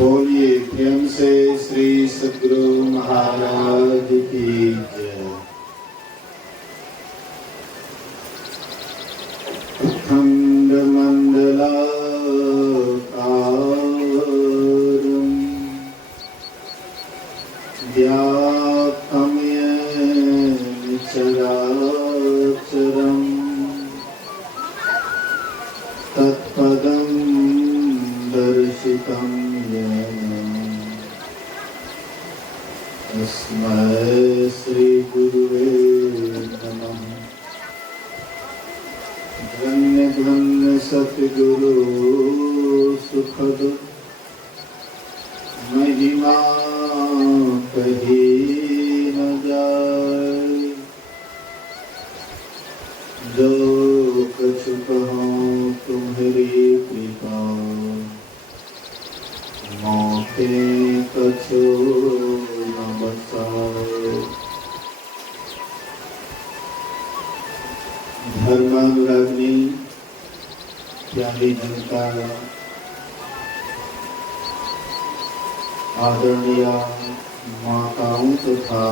बोलिए प्रेम से श्री सद्गुरु महाराज की जय। अखंड मंडलाकारं व्याप्तं येन चराचरं तत्पदं दर्शितं तस्मै श्री गुरुवे नमः। धन्य धन्य सतगुरु सुखद महिमा कही न जाए। जो कछु कहो तुम्हारी कृपा मोटे कछु न बसाए। धर्मानुरागिनी प्यारी जनता, आदरणीय माताओं तथा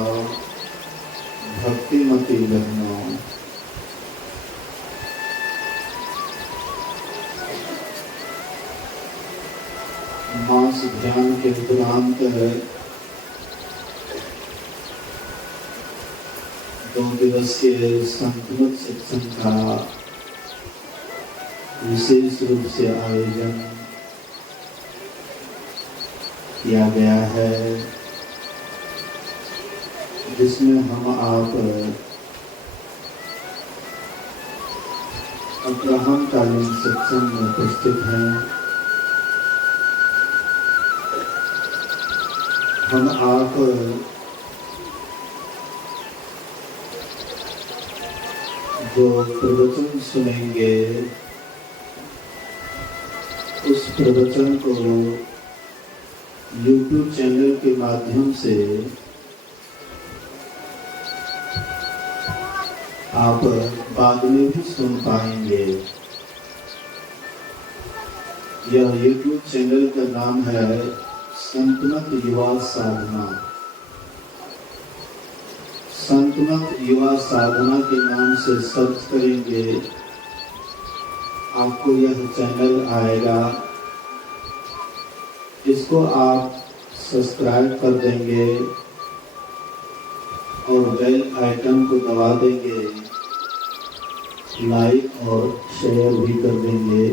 भक्तिमती बहनों, मास ध्यान के उपरांत 2 दिवसीय संतमत सत्संग का विशेष रूप से आयोजन किया गया है, जिसमें हम आप अपराह्नकालीन सत्संग में उपस्थित हैं। हम आप जो प्रवचन सुनेंगे उस प्रवचन को YouTube चैनल के माध्यम से आप बाद में भी सुन पाएंगे। यह YouTube चैनल का नाम है संतमत युवा साधना। संतमत युवा साधना के नाम से सर्च करेंगे, आपको यह चैनल आएगा। इसको आप सब्सक्राइब कर देंगे और बेल आइकन को दबा देंगे, लाइक और शेयर भी कर देंगे,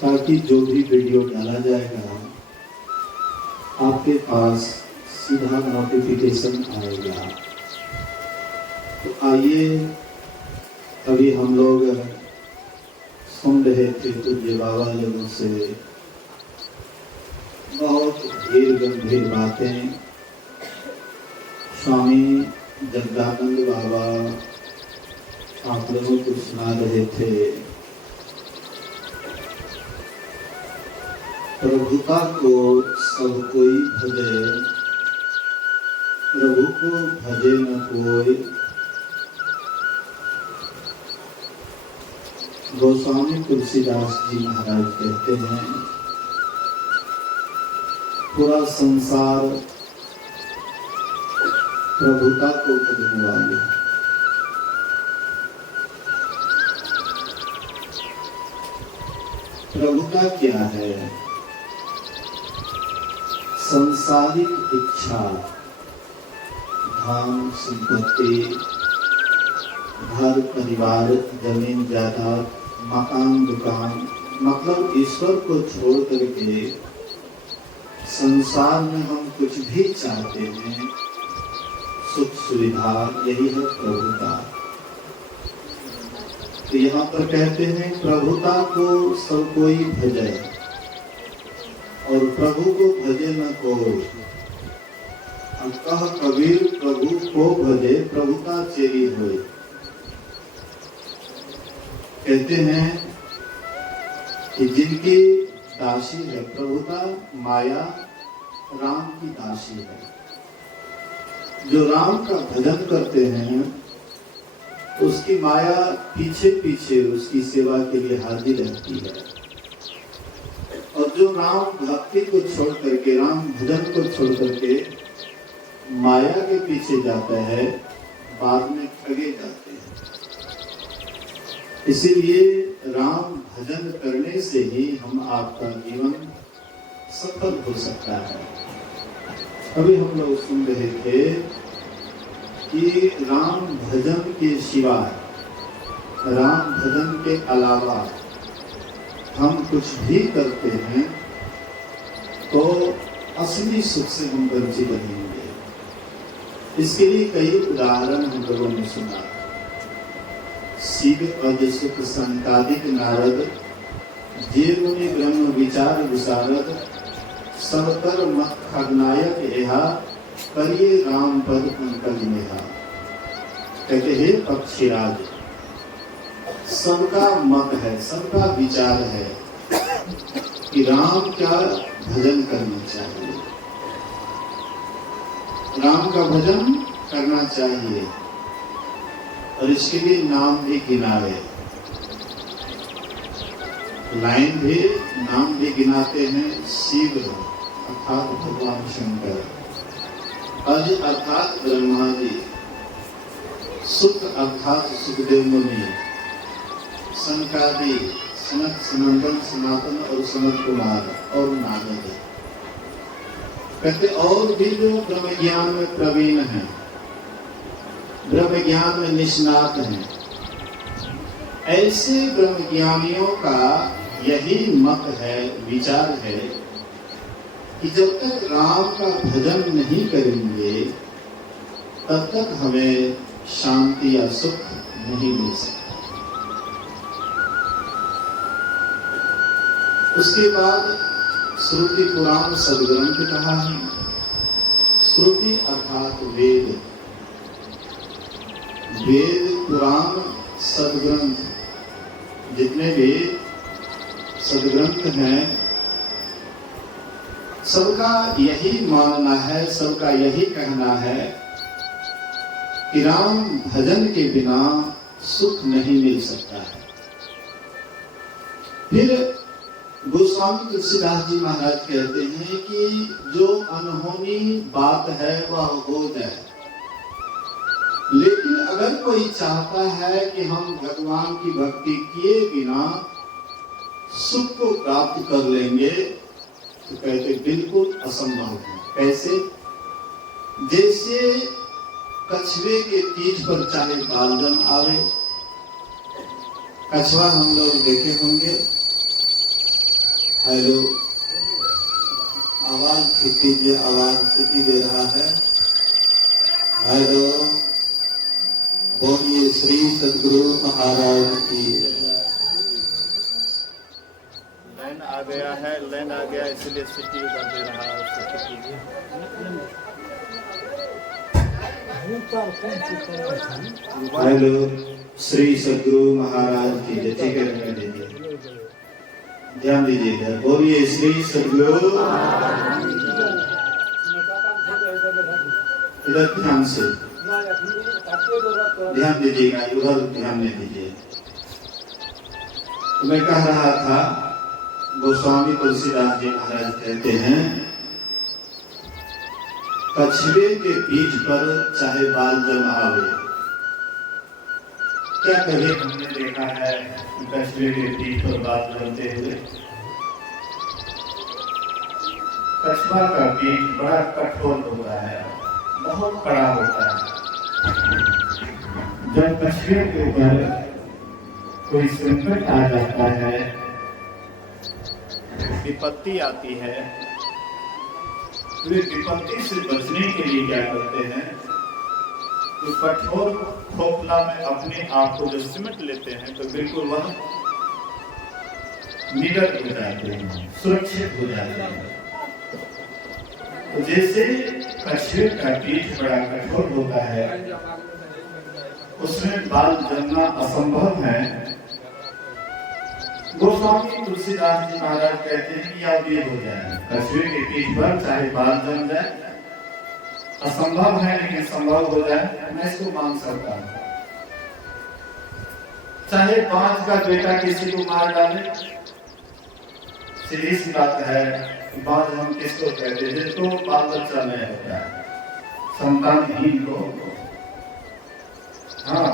ताकि जो भी वीडियो डाला जाएगा आपके पास सीधा नोटिफिकेशन आएगा। तो आइए, अभी हम लोग सुन रहे थे पूज्य बाबा लोगों से बहुत गंभीर गंभीर बातें। स्वामी जगदानंद बाबा आप लोगों को सुना रहे थे। प्रभुता को सब कोई भजे, प्रभु को भजे न कोई। गोस्वामी तुलसीदास जी महाराज कहते हैं, पूरा संसार प्रभुता को भजने वाले। प्रभुता क्या है? संसारिक इच्छा, धन संपत्ति, घर परिवार, जमीन जायदाद, मकान दुकान, मतलब ईश्वर को छोड़ करके संसार में हम कुछ भी चाहते हैं, सुख सुविधा, यही है प्रभुता। तो यहाँ पर कहते हैं प्रभुता को सब कोई भजे और प्रभु को भजे न कोई। कह कबीर प्रभु को भजे प्रभुता चेरी होए। कहते हैं कि जिनकी दासी है प्रभुता, माया राम की दासी है। जो राम का भजन करते हैं उसकी माया पीछे पीछे उसकी सेवा के लिए हाजिर रहती है। और जो राम भक्ति को छोड़ करके, राम भजन को छोड़ करके माया के पीछे जाता है, बाद में ठगे जाते हैं। इसीलिए राम भजन करने से ही हम आपका जीवन सफल हो सकता है। अभी हम लोग सुन रहे थे कि राम भजन के सिवाय, राम भजन के अलावा हम कुछ भी करते हैं तो असली सुख से हम वंचित रहेंगे। इसके लिए कई उदाहरण हम लोगों ने सुना। शिव अज सुख संतादिक नारद, जे मुनि ब्रह्म विचार विशारद, सब कर मत खगनायक एहा, करिए राम पद पंकज मेहा। कहते हैं पक्षीराज, सबका मत है, सबका विचार है कि राम का भजन करना चाहिए, राम का भजन करना चाहिए, और इसके लिए नाम भी गिनाए, लाइन भी, नाम भी गिनाते हैं। शिव अर्थात भगवान शंकर, अज अर्थात ब्रह्मा जी, सुख अर्थात सुखदेव मुनि, सनकादि सनक सनंदन सनातन और सनत कुमार और नारद। कहते और भी जो ब्रह्म ज्ञान में प्रवीण हैं, ब्रह्म ज्ञान में निष्णात हैं, ऐसे ब्रह्म ज्ञानियों का यही मत है, विचार है कि जब तक राम का भजन नहीं करेंगे तब तक हमें शांति या सुख नहीं मिल सकता। उसके बाद श्रुति पुराण सदग्रंथ कहा है। श्रुति अर्थात वेद, वेद पुराण सदग्रंथ, जितने भी सदग्रंथ हैं, सबका यही मानना है, सबका यही कहना है कि राम भजन के बिना सुख नहीं मिल सकता है। फिर गोस्वामी तुलसीदास जी महाराज कहते हैं कि जो अनहोनी बात है वह हो जाए, लेकिन अगर कोई चाहता है कि हम भगवान की भक्ति किए बिना सुख को प्राप्त कर लेंगे तो कहते बिल्कुल असंभव है। कैसे? जैसे कछुए के पीठ पर चाहे बालदम आवे, कछुआ हम लोग देखे होंगे, हेलो, आवाज छिपी, आवाज छिपी दे रहा है, हेलो, बोलिए श्री सद्गुरु महाराज की। लाइन आ गया है, लाइन आ गया, इसलिए सिटी कर दे रहा है। हेलो, श्री सद्गुरु महाराज की जय। ठीक है, ध्यान दीजिएगा, बोलिए श्री सद्गुरु। इधर ध्यान से ध्यान दीजिएगा, उधर ध्यान नहीं दीजिए। तो मैं कह रहा था, गोस्वामी तुलसीदास जी महाराज कहते हैं कछुए के पीठ पर चाहे बाल जम आवे। क्या कभी हमने देखा है कछुए के पीठ पर बाल जमते हुए? कछुआ का पीठ बड़ा कठोर होता है, बहुत कड़ा होता है। जब कछुए के ऊपर कोई संकट आ जाता है, विपत्ति आती है, वे विपत्ति से बचने के लिए क्या करते हैं? तो कठोर खोखला में अपने आप को जो सिमट लेते हैं तो बिल्कुल वह निडर हो जाते हैं, सुरक्षित हो जाते हैं। तो जैसे कछुए का पीठ बड़ा कठोर होता है, उसमें बाल जमना असंभव है। गोस्वामी तुलसीदास जी महाराज कहते हैं कि आप ये हो जाए, कछुए के पीठ पर चाहे बाल जम जाए, असंभव है लेकिन संभव हो जाए, मैं इसको मान सकता हूं। चाहे 5 का बेटा किसी को मार डाले, सीधी सी बात है कि बात हम किसको कहते हैं, जिसको बाल बच्चा नहीं होता है, संतानहीन को हाँ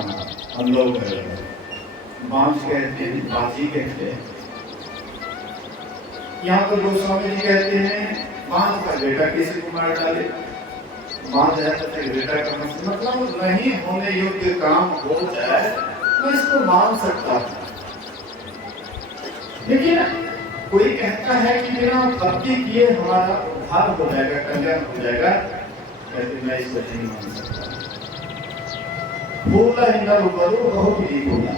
हम लोग बांझ कहते हैं, बाजी कहते हैं। यहाँ पर गोस्वामी जी कहते हैं बांझ का बेटा किसी को मार डाले, बांझ है तो फिर बेटा का मतलब नहीं होने योग्य काम हो जाए मैं इसको मान सकता हूँ। लेकिन कोई कहता है कि बिना भक्ति किए हमारा उद्धार हो जाएगा, कल्याण हो जाएगा, कहते मैं इसको नहीं मान सकता। बोला ही न करो बहुत ही बोला,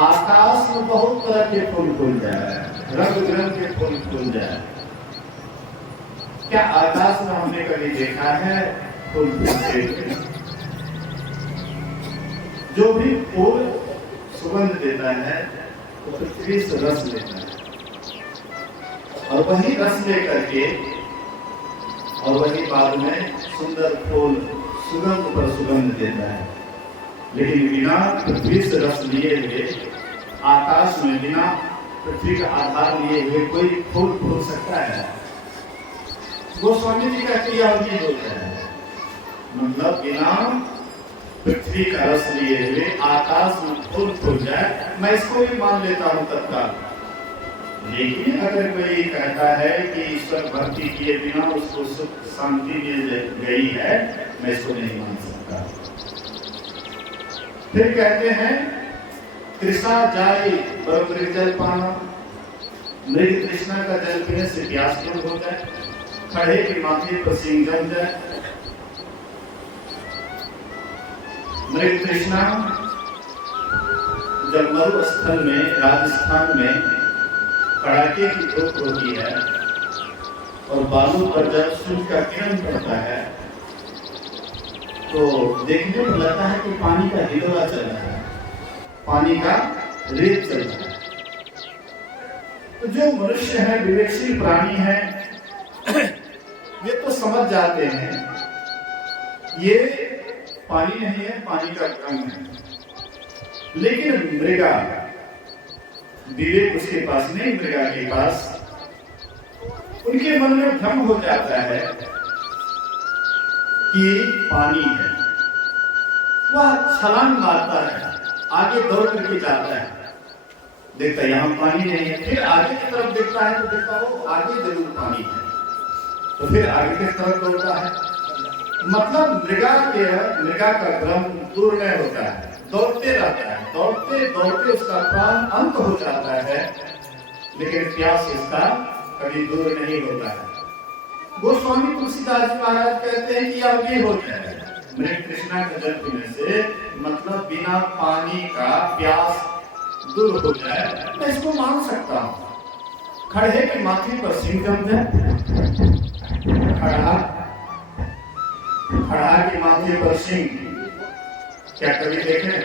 आकाश में बहुत तरह के फूल खुल जाए, रंग बिरंग के फूल खुल जाए। क्या आकाश में हमने कभी देखा है फूल खिलते हुए? जो भी फूल सुगंध देता है वो पृथ्वी से रस लेता है, और वही रस लेकर के और वही बाद में सुंदर फूल सुगंध पर सुगंध देता है। लेकिन बिना पृथ्वी से रस लिए हुए, आकाश में बिना पृथ्वी का आधार लिए हुए कोई फूल फूल सकता है? गोस्वामी जी कहते हैं होता है, मतलब बिना पृथ्वी का रस लिए हुए आकाश में फूल फूल जाए मैं इसको भी मान लेता हूँ तत्काल। लेकिन अगर कोई कहता है कि ईश्वर भक्ति किए बिना उसको सुख शांति मिल गई है, मैं इसको नहीं मान सकता। फिर कहते हैं तृषा जाए बरोबर जल पाना, मृग तृष्णा का जल पीने से प्यास दूर हो जाए, खड़े के माथे पर सिंह जम जाए। मृग तृष्णा जब मरुस्थल में राजस्थान में कड़ाके की धूप होती है और बालू पर जब सूर्य का किरण पड़ता है तो देखने में लगता है कि पानी का हिलोरा चल रहा है, पानी का रेत चल रहा है। तो जो मनुष्य है, विवेकशील प्राणी है, ये तो समझ जाते हैं ये पानी नहीं है, पानी का रंग है। लेकिन मृगा, विवेक उसके पास नहीं, मृगा के पास, उनके मन में भ्रम हो जाता है कि पानी है। वह छलांग मारता है, आगे दौड़ करके जाता है, देखता है यहाँ पानी नहीं है, फिर आगे की तरफ देखता है तो देखता हो आगे जरूर पानी है, तो फिर आगे की तरफ दौड़ता है। मतलब मृगा का भ्रम दूर नहीं होता है, दौड़ते रहता है, दौड़ते दौड़ते उसका प्राण अंत हो जाता है, लेकिन प्यास इसका कभी दूर नहीं होता है। गोस्वामी तुलसीदास जी महाराज कहते हैं कि अब ये होता है मृग तृष्णा का जल पीने से, मतलब बिना पानी का प्यास दूर हो जाए, मैं इसको मान सकता हूँ। खड़े के माथे पर सिंह जम जाए, खड़ा के माथे पर सिंह, क्या कभी देखे?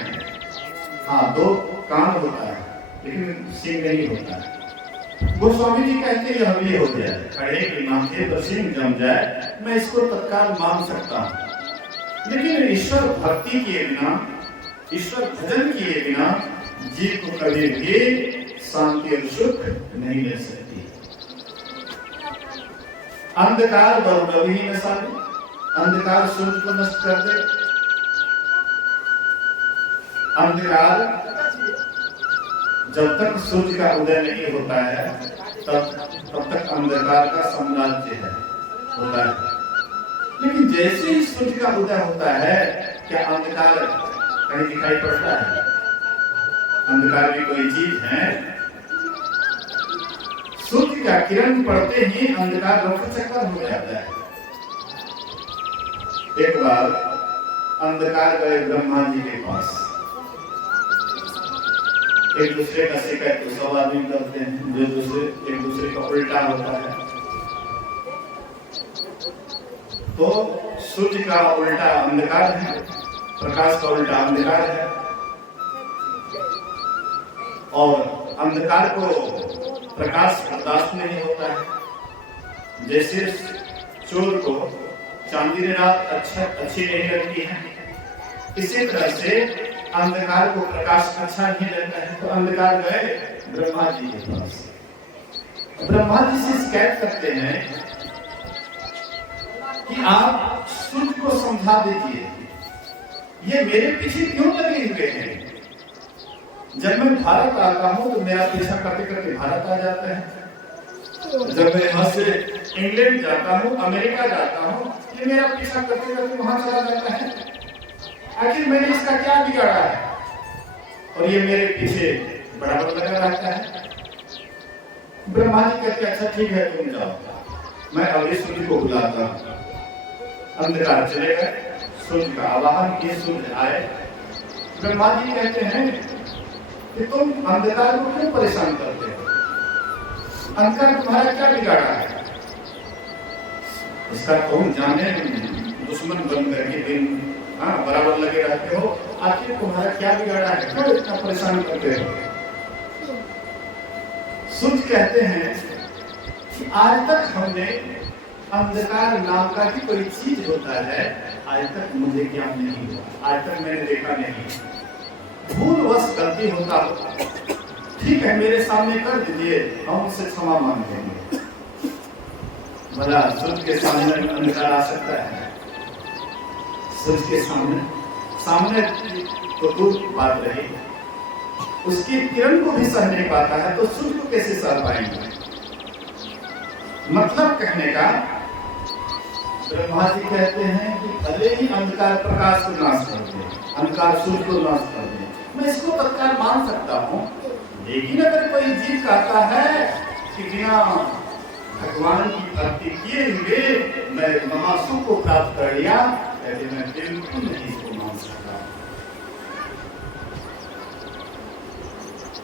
हाँ, दो कान होता है लेकिन सिंह नहीं होता है। गोस्वामी जी कहते हैं हम ये हो जाए, खड़े के माथे पर सिंह जम जाए, मैं इसको तत्काल मान सकता हूँ। लेकिन ईश्वर भक्ति किए बिना, ईश्वर भजन किए बिना जीव को कभी भी शांति और सुख नहीं मिल सकती। अंधकार बहुरवी न साधु, अंधकार सूर्य को नष्ट कर दे। अंधकार जब तक सूर्य का उदय नहीं होता है तब तक अंधकार का साम्राज्य है, होता है। लेकिन जैसे ही सूर्य का उदय होता है, क्या अंधकार कहीं दिखाई पड़ता है? अंधकार भी कोई चीज है? सूर्य का किरण पड़ते ही अंधकार रफूचक्कर हो जाता है। एक बार अंधकार गए ब्रह्मा जी के पास, एक दूसरे का शिकायत तो सब आदमी करते हैं, जो एक दूसरे का उल्टा होता है। तो सूर्य का उल्टा अंधकार है, प्रकाश का उल्टा अंधकार है, और अंधकार को प्रकाश बर्दाश्त नहीं होता है। जैसे चोर को चांदी रात अच्छी नहीं लगती है, इसी तरह से अंधकार को प्रकाश अच्छा नहीं लगता है। तो अंधकार गए ब्रह्मा जी के पास, ब्रह्मा जी से शिकायत करते हैं कि आप सूर्य को समझा दीजिए, ये मेरे पीछे क्यों लगे हुए हैं? जब मैं भारत आता हूं तो मेरा पीछा करते करते भारत आ जाता है, जब मैं यहाँ से इंग्लैंड जाता हूँ, अमेरिका जाता हूँ, ये मेरा पीछा करते करते वहां चला जाता है। आखिर मैंने इसका क्या बिगाड़ा है? और ये मेरे पीछे बराबर लगा रहता है। ब्रह्मा जी कहते अच्छा ठीक है, तुम जाओ, मैं अगले सूर्य को बुलाता हूँ। अंधकार चले गए, सूर्य का आवाहन किए, सूर्य आए। ब्रह्मा जी कहते हैं कि तुम अंधकार को क्यों परेशान करते हो? अंधकार तुम्हारा क्या बिगाड़ा है? इसका तुम जाने दुश्मन बन करके दिन बराबर लगे रहते हो, आखिर तुम्हारा क्या बिगाड़ा है? क्यों इतना परेशान करते हो? सूर्य कहते हैं कि आज तक हमने अंधकार नाम का ही कोई चीज होता है, आज तक मुझे ज्ञान नहीं हुआ, आज तक मैंने देखा नहीं। भूलवश गलती होता होगा, ठीक है मेरे सामने कर दीजिए, हम उससे क्षमा मांग लेंगे। भला सूर्य के सामने अंधकार आ सकता है? सूर्य के सामने तो दूर बात रही, उसकी किरण को भी सह नहीं पाता है, तो सूर्य को कैसे सह पाएंगे? मतलब कहने का, ब्रह्मा जी कहते हैं कि भले ही अंधकार प्रकाश को नाश कर दे, अंधकार सूर्य को नाश कर दे, मैं इसको तत्काल मान सकता हूँ। लेकिन अगर कोई जीव कहता है कि बिना भगवान की भक्ति किए हुए मैं महासुख को प्राप्त कर लिया, कहते मैं बिल्कुल नहीं इसको मान सकता।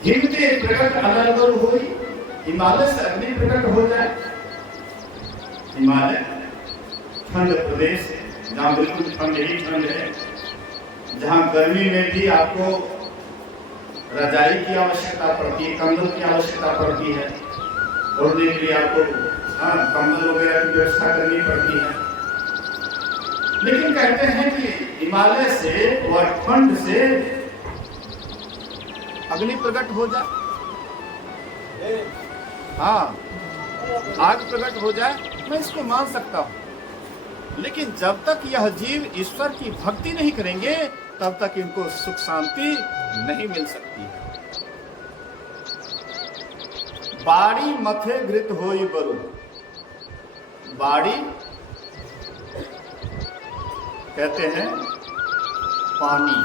हिमते प्रकट अलग हुई, हिमालय से अग्नि प्रकट हो जाए। हिमालय ठंड प्रदेश, जहाँ बिल्कुल ठंड ही ठंड है, जहाँ गर्मी में भी आपको रजाई की आवश्यकता पड़ती है, कंबल की आवश्यकता पड़ती है, ओढ़ने के लिए आपको कंबल वगैरह की व्यवस्था करनी पड़ती है। लेकिन कहते हैं कि हिमालय से वह ठंड से अग्नि प्रकट हो जाए, आग प्रकट हो जाए, मैं इसको मान सकता हूँ। लेकिन जब तक यह जीव ईश्वर की भक्ति नहीं करेंगे, तब तक इनको सुख शांति नहीं मिल सकती है। बाड़ी मथे घृत होई बरु, बाड़ी कहते हैं पानी,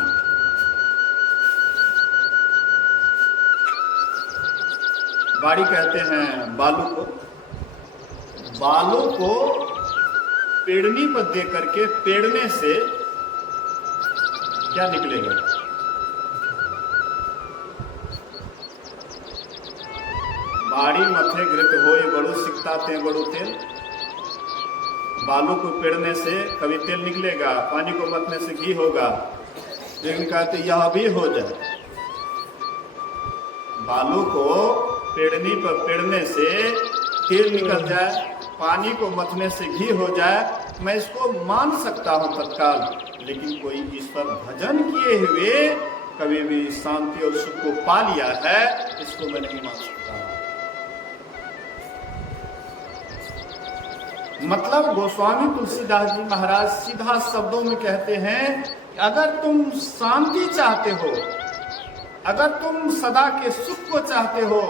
बाड़ी कहते हैं बालू को, बालू को पेड़नी पर दे करके पेड़ने से क्या निकलेगा? बाड़ी मथे घृत होई बड़ू, सिकता ते बड़ू तेल। बालू को पेड़ने से कभी तेल निकलेगा, पानी को मथने से घी होगा। लेकिन कहते यह भी हो जाए, बालू को पेड़नी पर पेड़ने से तेल निकल जाए, पानी को मथने से घी हो जाए, मैं इसको मान सकता हूं तत्काल। लेकिन कोई ईश्वर भजन किए हुए कभी भी शांति और सुख को पा लिया है, इसको मैं नहीं मान सकता। मतलब गोस्वामी तुलसीदास जी महाराज सीधा शब्दों में कहते हैं कि अगर तुम शांति चाहते हो, अगर तुम सदा के सुख को चाहते हो,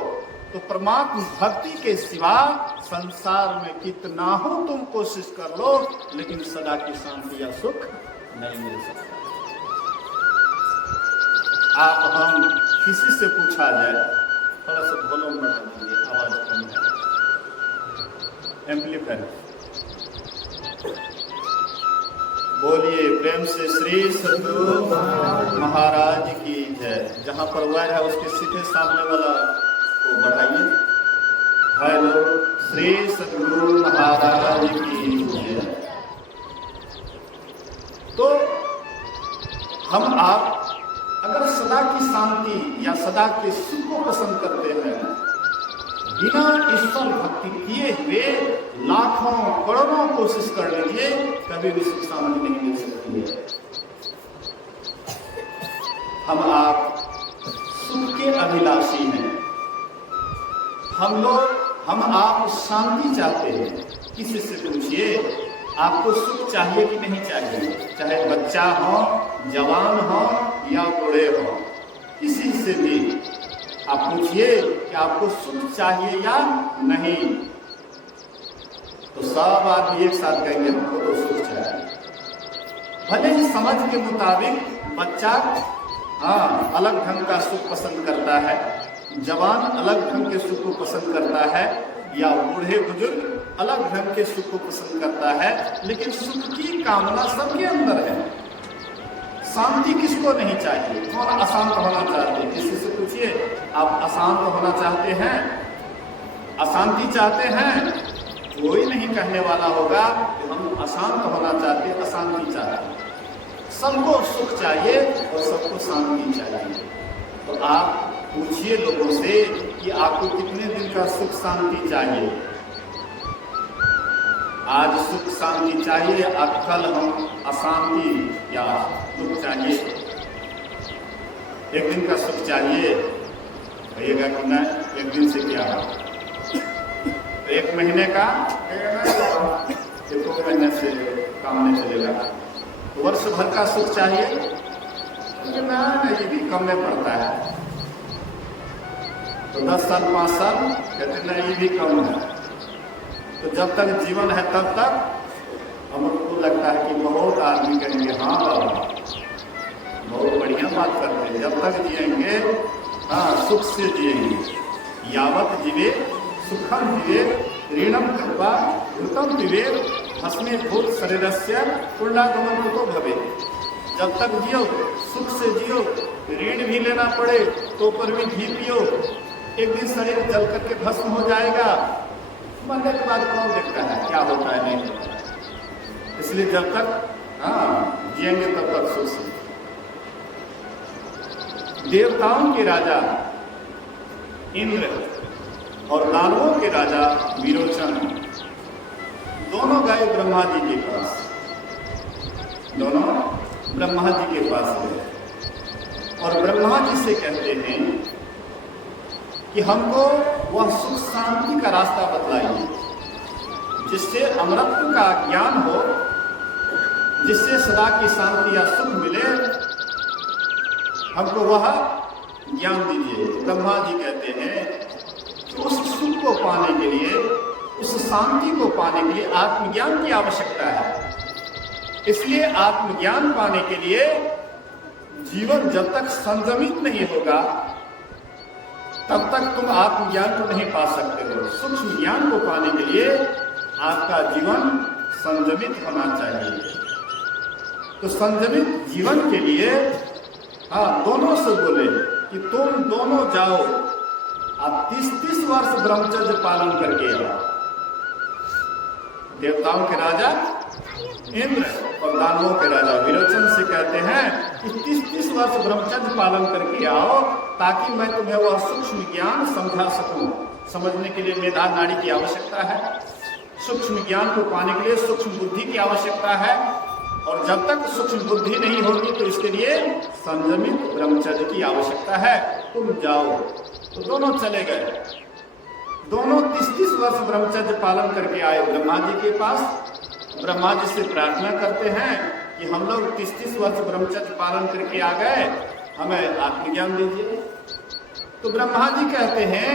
तो परमात्मा भक्ति के सिवा संसार में कितना हो तुम कोशिश कर लो, लेकिन सदा की शांति या सुख नहीं मिल सकता। आप हम किसी से पूछा जाए, थोड़ा सा वॉल्यूम बढ़ा दीजिए, आवाज कम है, एम्पलीफायर बोलिए प्रेम से श्री सद्गुरु महाराज की जय। जहां पर वायर है उसके सीधे सामने वाला को बढ़ाइए। हेलो, श्री सद्गुरु महाराज की जय। तो हम आप अगर सदा की शांति या सदा के सुख को पसंद करते हैं, बिना ईश्वर भक्ति किए हुए लाखों करोड़ों कोशिश कर लीजिए, कभी भी सुख शांति नहीं मिल सकती है। हम आप सुख के अभिलाषी हैं। हम आप शांति चाहते हैं। किसी से पूछिए आपको सुख चाहिए कि नहीं चाहिए, चाहे बच्चा हो, जवान हो या बूढ़े हो, किसी से भी आप पूछिए कि आपको सुख चाहिए या नहीं, तो सब आदमी एक साथ कहेंगे हमको तो सुख चाहिए। भले ही समझ के मुताबिक बच्चा अलग ढंग का सुख पसंद करता है, जवान अलग ढंग के सुख को पसंद करता है, या बूढ़े बुजुर्ग अलग ढंग के सुख को पसंद करता है, लेकिन सुख की कामना सबके अंदर है। शांति किसको नहीं चाहिए? कौन अशांत होना चाहते हैं? किसी से पूछिए आप अशांत होना चाहते हैं, अशांति चाहते हैं? कोई नहीं कहने वाला होगा कि हम अशांत होना चाहते हैं, अशांति चाहते हैं। सबको सुख चाहिए और सबको शांति चाहिए। तो आप पूछिए लोगों से कि आपको कितने दिन का सुख शांति चाहिए। आज सुख शांति चाहिए, अब कल हम अशांति या दुख चाहिए। एक दिन का सुख चाहिए, कहिएगा कि मैं एक दिन से क्या है, एक महीने का, 2 महीने से काम नहीं चलेगा। वर्ष भर का सुख चाहिए, ये भी कम में पड़ता है। तो 10 साल 5 साल कहते ना ये भी कम है। तो जब तक जीवन है तब तक हमको लगता है कि बहुत आदमी कहेंगे हाँ बाबा बहुत बढ़िया बात करते हैं, जब तक जिएंगे सुख से जिएंगे। यावत जीवे सुखम जीवे ऋणम कृपा घृतम पिबे भस्मे भूत शरीरस्य पूर्णागमन तो भवे। जब तक जियो सुख से जियो, ऋण भी लेना पड़े तो पर भी घी पियो, एक दिन शरीर जल करके भस्म हो जाएगा। मरने के बाद कौन देखता है क्या होता है, नहीं होता है। इसलिए जब तक जिएंगे तब तक सुख से। देवताओं के राजा इंद्र और दानवों के राजा विरोचन दोनों गए ब्रह्मा जी के पास, दोनों ब्रह्मा जी के पास गए और ब्रह्मा जी से कहते हैं कि हमको वह सुख शांति का रास्ता बतलाइए जिससे अमृत का ज्ञान हो, जिससे सदा की शांति या सुख मिले, हमको वह ज्ञान दीजिए। ब्रह्मा जी कहते हैं कि उस सुख को पाने के लिए, उस शांति को पाने के लिए आत्मज्ञान की आवश्यकता है। इसलिए आत्मज्ञान पाने के लिए जीवन जब तक संयमित नहीं होगा तब तक तुम आत्मज्ञान को नहीं पा सकते हो। सूक्ष्म ज्ञान को पाने के लिए आपका जीवन संयमित होना चाहिए। तो संयमित जीवन के लिए दोनों से बोले कि तुम दोनों जाओ, आप 30-30 वर्ष ब्रह्मचर्य पालन करके आओ। देवताओं के राजा इंद्र और दानवों के राजा विरोचन से कहते हैं कि 30-30 वर्ष ब्रह्मचर्य पालन करके आओ ताकि मैं तुम्हें वह सूक्ष्म ज्ञान समझा सकूं। समझने के लिए मेधा नाड़ी की आवश्यकता है, सूक्ष्म ज्ञान को पाने के लिए सूक्ष्म बुद्धि की आवश्यकता है, और जब तक सूक्ष्म बुद्धि नहीं होगी तो इसके लिए संयमित ब्रह्मचर्य की आवश्यकता है। तुम जाओ। तो दोनों चले गए, दोनों 30-30 वर्ष ब्रह्मचर्य पालन करके आए ब्रह्मा जी के पास। ब्रह्मा जी से प्रार्थना करते हैं कि हम लोग 30-30 वर्ष ब्रह्मचर्य पालन करके आ गए, हमें आत्मज्ञान दीजिए। तो ब्रह्मा जी कहते हैं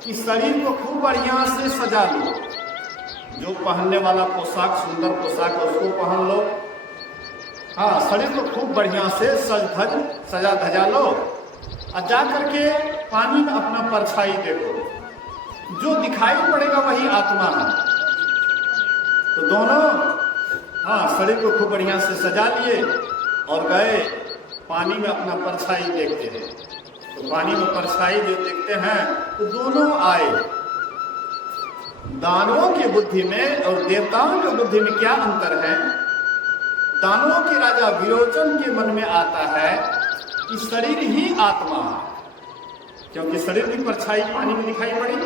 कि शरीर को खूब बढ़िया से सजा लो, जो पहनने वाला पोशाक सुंदर पोशाक है उसको पहन लो। शरीर को खूब बढ़िया से सजा धजा लो और जा करके पानी में अपना परछाई देखो, जो दिखाई पड़ेगा वही आत्मा है। तो दोनों शरीर को खूब बढ़िया से सजा लिए और गए पानी में अपना परछाई देखते हैं। तो पानी में परछाई जो देखते हैं तो दोनों आए। दानवों की बुद्धि में और देवताओं की बुद्धि में क्या अंतर है? दानवों के राजा विरोचन के मन में आता है कि शरीर ही आत्मा है, क्योंकि शरीर की परछाई पानी में दिखाई पड़ी,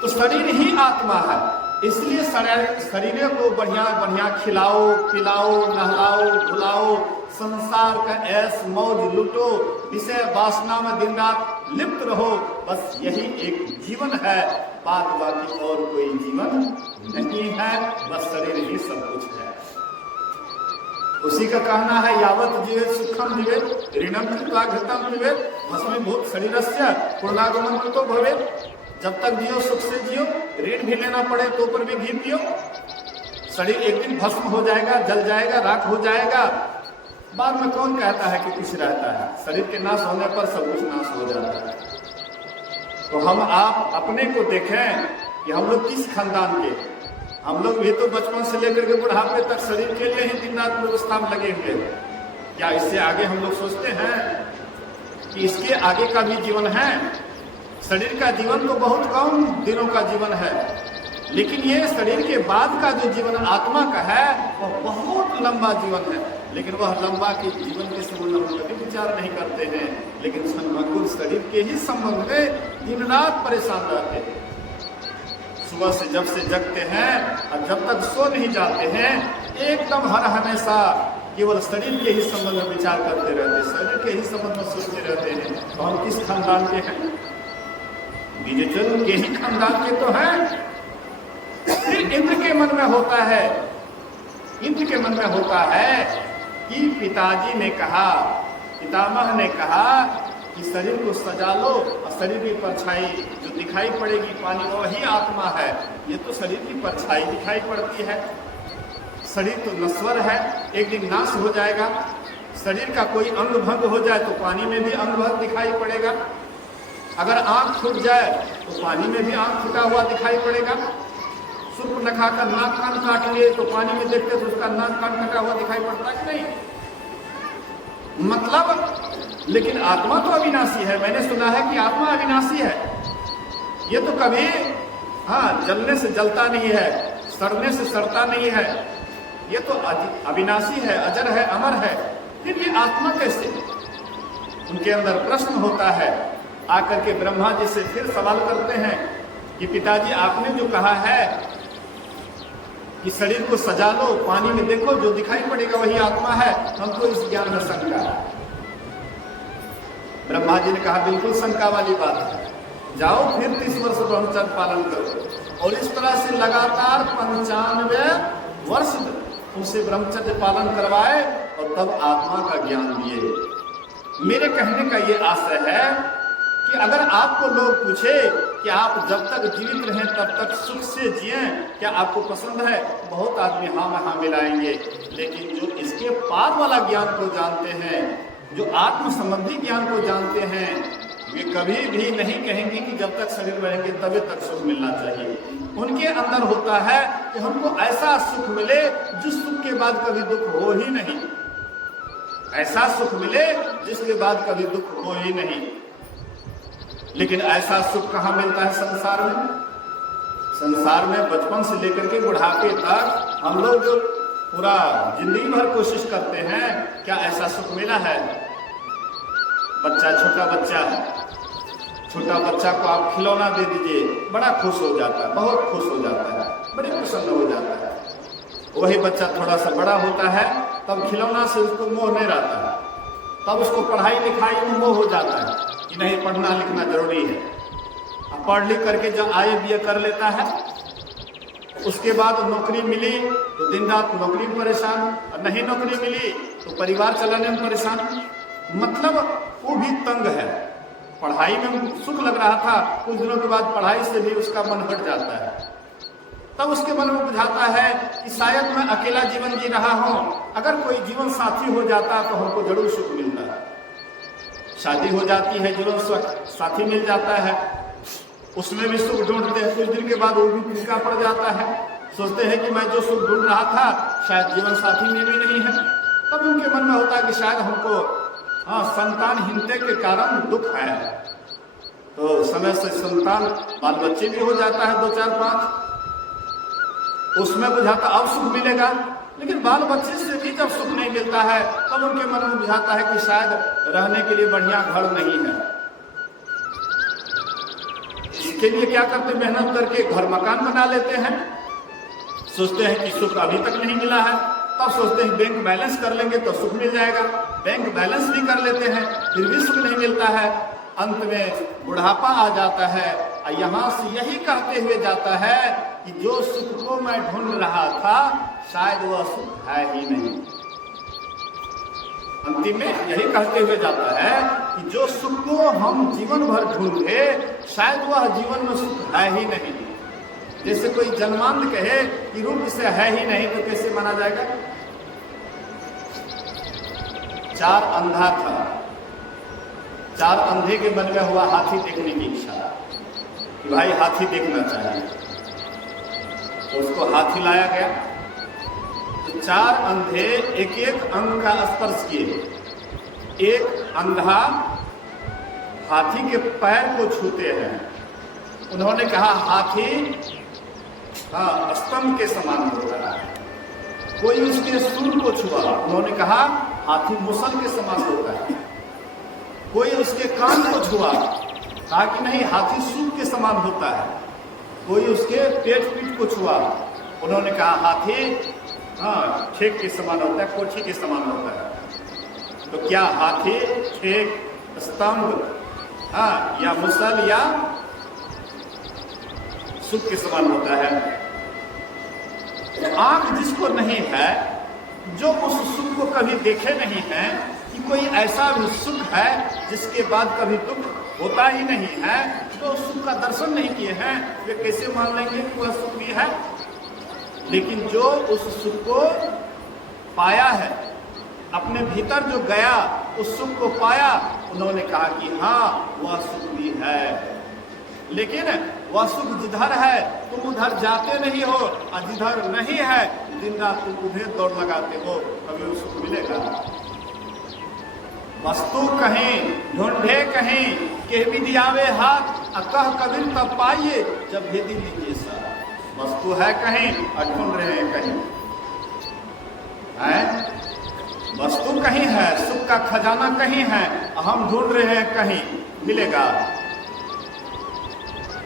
तो शरीर ही आत्मा है। इसलिए शरीर को बढ़िया बढ़िया खिलाओ, पिलाओ, नहलाओ, धुलाओ, संसार का ऐश मौज लूटो, विषय वासना में दिन रात लिप्त रहो, बस यही एक जीवन है, बात बाकी और कोई जीवन नहीं है, बस शरीर ही सब कुछ है। उसी का कहना है यावत जीवे सुखम जीवे ऋणम कृत्वा घृतम जीवे भस्मीभूत शरीरस्य पूर्णागमन कृतो भवेत्। जब तक जियो सुख से जियो, ऋण भी लेना पड़े तो पर भी घी पियो। शरीर एक दिन भस्म हो जाएगा, जल जाएगा, राख हो जाएगा, बाद में कौन कहता है कि कुछ रहता है। शरीर के नाश होने पर सब कुछ नाश हो जाता है। तो हम आप अपने को देखें कि हम लोग किस खानदान के। हम लोग भी तो बचपन से लेकर के बुढ़ापे तक शरीर के लिए ही दिन रात व्यवस्था में लगे हुए हैं। क्या इससे आगे हम लोग सोचते हैं कि इसके आगे का भी जीवन है? शरीर का जीवन तो बहुत कम दिनों का जीवन है, लेकिन ये शरीर के बाद का जो जीवन आत्मा का है वह बहुत लंबा जीवन है। लेकिन वह लंबा के जीवन के संबंध में कभी विचार नहीं करते हैं, लेकिन संबंध शरीर के ही संबंध में दिन रात परेशान रहते हैं। सुबह से जब से जगते हैं और जब तक सो नहीं जाते हैं, एकदम हर हमेशा केवल शरीर के ही संबंध में विचार करते रहते हैं, शरीर के ही संबंध में सोचते रहते हैं। तो हम किस खानदान के हैं? बीजचल के ही खानदान के तो हैं। फिर इंद्र के मन में होता है, इंद्र के मन में होता है कि पिताजी ने कहा, पितामह ने कहा कि शरीर को सजा लो और शरीर की परछाई जो दिखाई पड़ेगी पानी में वही आत्मा है। ये तो शरीर की परछाई दिखाई पड़ती है, शरीर तो नश्वर है, एक दिन नाश हो जाएगा। शरीर का कोई अंग भंग हो जाए तो पानी में भी अंग भंग दिखाई पड़ेगा। अगर आंख फूट जाए तो पानी में भी आंख फूटा हुआ दिखाई पड़ेगा। सूर्पनखा का नाक कान काट लिए तो पानी में देखते तो उसका नाक कान कटा हुआ दिखाई पड़ता है कि नहीं? मतलब, लेकिन आत्मा तो अविनाशी है। मैंने सुना है कि आत्मा अविनाशी है। ये तो कभी जलने से जलता नहीं है, सड़ने से सड़ता नहीं है। ये तो अविनाशी है, अजर है, अमर है। फिर ये आत्मा कैसे? उनके अंदर प्रश्न होता है। आकर के ब्रह्मा जी से फिर सवाल करते हैं कि पिताजी आपने जो कहा है कि शरीर को सजा लो, पानी में देखो, जो दिखाई पड़ेगा वही आत्मा है, हमको इस ज्ञान में शंका है। ब्रह्मा जी ने कहा बिल्कुल शंका वाली बात है, जाओ फिर 30 वर्ष ब्रह्मचर्य पालन करो। और इस तरह से लगातार 95 वर्ष उनसे ब्रह्मचर्य पालन करवाए और तब आत्मा का ज्ञान दिए। मेरे कहने का ये आशय है कि अगर आपको लोग पूछे कि आप जब तक जीवित रहें तब तक सुख से जिएं, क्या आपको पसंद है? बहुत आदमी हाँ में हाँ मिलाएंगे। लेकिन जो इसके पार वाला ज्ञान को जानते हैं, जो आत्म संबंधी ज्ञान को जानते हैं, वे कभी भी नहीं कहेंगे कि जब तक शरीर रहेंगे तभी तक सुख मिलना चाहिए। उनके अंदर होता है कि हमको ऐसा सुख मिले जिस सुख के बाद कभी दुख हो ही नहीं, ऐसा सुख मिले जिसके बाद कभी दुख हो ही नहीं। लेकिन ऐसा सुख कहाँ मिलता है संसार में? संसार में बचपन से लेकर के बुढ़ापे तक हम लोग जो पूरा जिंदगी भर कोशिश करते हैं, क्या ऐसा सुख मिला है? बच्चा, छोटा बच्चा को आप खिलौना दे दीजिए, बड़ा खुश हो जाता है, बहुत खुश हो जाता है, बड़े प्रसन्न हो जाता है। वही बच्चा थोड़ा सा बड़ा होता है, तब खिलौना से उसको मोह नहीं रहता है, तब उसको पढ़ाई लिखाई में मोह हो जाता है कि नहीं पढ़ना लिखना जरूरी है। अब पढ़ लिख करके जब आए बीए कर लेता है, उसके बाद नौकरी मिली तो दिन रात नौकरी में परेशान, और नहीं नौकरी मिली तो परिवार चलाने में परेशान। मतलब वो भी तंग है। पढ़ाई में सुख लग रहा था, कुछ दिनों के बाद पढ़ाई से भी उसका मन हट जाता है। तब उसके मन में बुझाता है कि शायद मैं अकेला जीवन जी रहा हूं, अगर कोई जीवन साथी हो जाता तो हमको जरूर सुख मिलता है। शादी हो जाती है, जीवन साथी मिल जाता है, उसमें भी सुख ढूंढते हैं। कुछ दिन के बाद वो भी फीका पड़ जाता है, सोचते हैं कि मैं जो सुख ढूंढ रहा था शायद जीवन साथी में भी नहीं है। तब उनके मन में होता है कि शायद हमको संतानहीनता के कारण दुख है। तो समय से संतान बाल बच्चे भी हो जाता है, 2 4 5, उसमें बुझाता अब सुख मिलेगा। लेकिन बाल बच्चे से भी जब सुख नहीं मिलता है, तब उनके मन में बुझाता है कि शायद रहने के लिए बढ़िया घर नहीं है। इसके लिए क्या करते, मेहनत करके घर मकान बना लेते हैं, सोचते हैं कि सुख अभी तक नहीं मिला है, तब सोचते हैं बैंक बैलेंस कर लेंगे तो सुख मिल जाएगा। बैंक बैलेंस भी कर लेते हैं फिर भी सुख नहीं मिलता है। अंत में बुढ़ापा आ जाता है और यहाँ से यही कहते हुए जाता है कि जो सुख को मैं ढूंढ रहा था शायद वह सुख है ही नहीं। अंतिम में यही कहते हुए जाता है कि जो सुख को हम जीवन भर ढूंढे शायद वह जीवन में सुख है ही नहीं। जैसे कोई जन्मांध कहे कि रूप से है ही नहीं तो कैसे माना जाएगा। 4 अंधा था, 4 अंधे के मन में हुआ हाथी देखने की इच्छा कि भाई हाथी देखना चाहिए, तो उसको हाथी लाया गया। तो 4 अंधे एक एक अंग का स्पर्श किए। एक अंधा हाथी के पैर को छूते हैं। उन्होंने कहा हाथी स्तंभ के समान हो रहा है। कोई उसके सूंड को छुआ, उन्होंने कहा हाथी मुसल के समान होता है। कोई उसके कान को छुआ, कहा कि नहीं हाथी सूंड के समान होता है। कोई उसके पेट पीठ को छुआ, उन्होंने कहा हाथी ठेक के समान होता है, कोठी के समान होता है। तो क्या हाथी ठेक, स्तंभ या मुसल या सुख के समान होता है? आंख जिसको नहीं है, जो उस सुख को कभी देखे नहीं है कि कोई ऐसा भी सुख है जिसके बाद कभी दुख होता ही नहीं है, जो सुख का दर्शन नहीं किए हैं, वे कैसे मान लेंगे कि वह सुख भी है? लेकिन जो उस सुख को पाया है, अपने भीतर जो गया उस सुख को पाया, उन्होंने कहा कि हाँ वह सुख भी है। लेकिन वह सुख जिधर है तुम उधर जाते नहीं हो, और जिधर नहीं है दिन रात तुम उधर दौड़ लगाते हो, कभी वो सुख मिलेगा? वस्तु कहीं ढूंढे कहीं के भी दियावे हाथ, कह कबीर तब पाइए जब भेदी लीजिए सा। वस्तु है कहीं और ढूंढ रहे हैं कहीं है। वस्तु कहीं है, सुख का खजाना कहीं है, हम ढूंढ रहे हैं कहीं मिलेगा।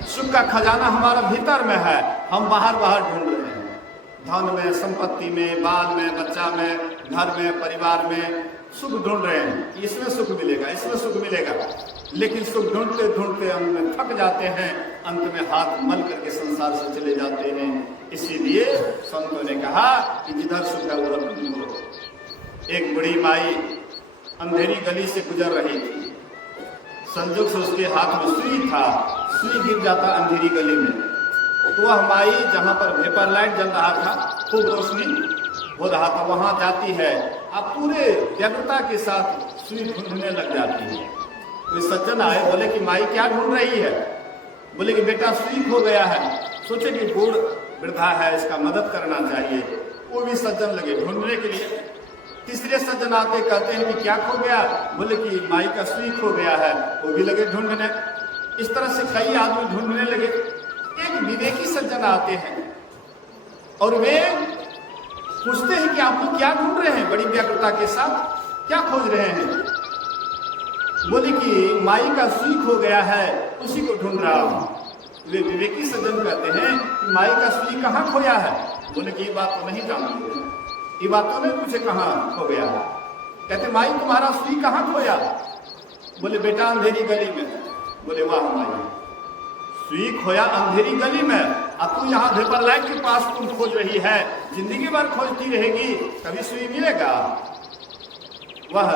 सुख का खजाना हमारा भीतर में है, हम बाहर ढूंढ रहे हैं। धन में, संपत्ति में, बाल में, बच्चा में, घर में, परिवार में सुख ढूंढ रहे हैं। इसमें सुख मिलेगा, इसमें सुख मिलेगा। लेकिन सुख ढूंढते ढूंढते हम थक जाते हैं, अंत में हाथ मल करके संसार से चले जाते हैं। इसीलिए संतों ने कहा कि जिधर सुख है उधर ढूंढो। एक बड़ी माई अंधेरी गली से गुजर रही थी। संजोग से उसके हाथ में सुई था, सुई गिर जाता अंधेरी गली में। तो वह माई जहाँ पर वेपर लाइट जल रहा था, खूब रोशनी हो रहा था, वहां जाती है। अब पूरे व्यग्रता के साथ सुई ढूंढने लग जाती है। कोई सज्जन आए, बोले कि माई क्या ढूंढ रही है? बोले कि बेटा सुई खो गया है। सोचे कि बूढ़ वृद्धा है, इसका मदद करना चाहिए। वो भी सज्जन लगे ढूंढने के लिए। तीसरे सज्जन आते, कहते हैं कि क्या खो गया? बोले कि माई का सुई खो गया है। वो भी लगे ढूंढने। इस तरह से कई आदमी ढूंढने लगे। एक विवेकी सज्जन आते हैं और वे पूछते हैं कि आप लोग क्या ढूंढ रहे हैं? बड़ी व्याकुलता के साथ क्या खोज रहे हैं? बोले कि माई का सुई खो गया है, उसी को ढूंढ रहा हूं। वे विवेकी सज्जन कहते हैं कि माई का सुई कहाँ खोया है? बोले कि ये बात तो नहीं जानते, ये बात तो नहीं पूछे कहाँ खो गया। कहते माई तुम्हारा सुई कहाँ खोया? बोले बेटा अंधेरी गली में। बोले वाह माई, सुई खोया अंधेरी गली में, अब तू यहाँ वेपर लाइट के पास तुम खोज रही है, जिंदगी भर खोजती रहेगी, कभी सुई मिलेगा? वह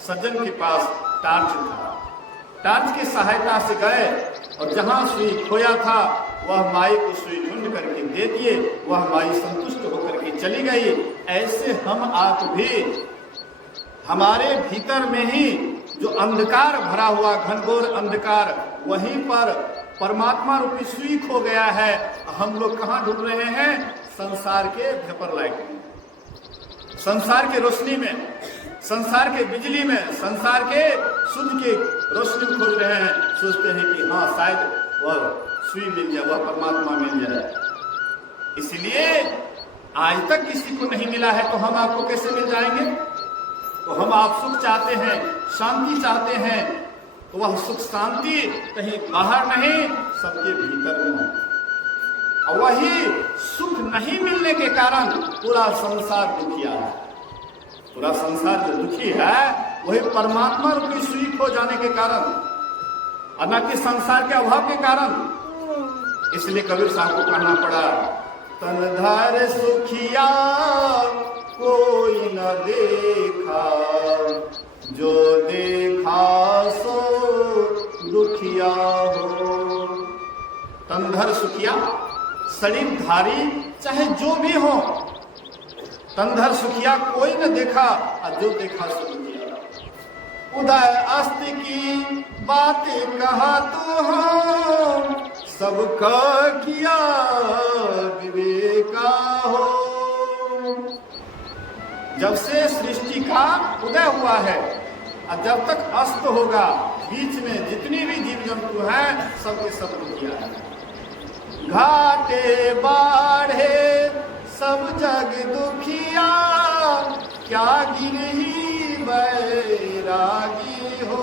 सज्जन के पास टार्च था। टार्च की सहायता से गए और जहां सुई खोया था वह माई को सुई ढूंढ करके दे दिए। वह माई संतुष्ट होकर के चली गई। ऐसे हम आप भी हमारे भीतर में ही जो अंधकार भरा हुआ घनघोर अंधकार, वहीं पर परमात्मा रूपी सुई खो गया है। हम लोग कहाँ ढूंढ रहे हैं? संसार के वेपर लाइट में, संसार के रोशनी में, संसार के बिजली में, संसार के शुद्ध के रोशनी खोज रहे हैं। सोचते हैं कि हाँ शायद वह सुई मिल जाए, वह परमात्मा मिल जाए। इसलिए आज तक किसी को नहीं मिला है, तो हम आपको कैसे मिल जाएंगे? तो हम आप सुख चाहते हैं, शांति चाहते हैं, तो वह सुख शांति कहीं बाहर नहीं, सबके भीतर में है। और वही सुख नहीं मिलने के कारण पूरा संसार दुखिया है। पूरा संसार जो दुखी है वही परमात्मा रूपी सुई खो जाने के कारण, और न कि संसार के अभाव के कारण। इसलिए कबीर साहब को कहना पड़ा, तन धर सुखिया कोई न देखा, जो देखा सो दुखिया हो। तनधर सुखिया, शरीरधारी चाहे जो भी हो, तनधर सुखिया कोई न देखा, और जो देखा सो दुखिया। उदय अस्त की बातें कहा तो हम, सबका किया विवेका हो। जब से सृष्टि का उदय हुआ है और जब तक अस्त होगा, बीच में जितनी भी जीव जंतु हैं सबके सब दुखिया है। घाटे बाढ़े सब जग दुखिया, क्या गिरही बैरागी हो।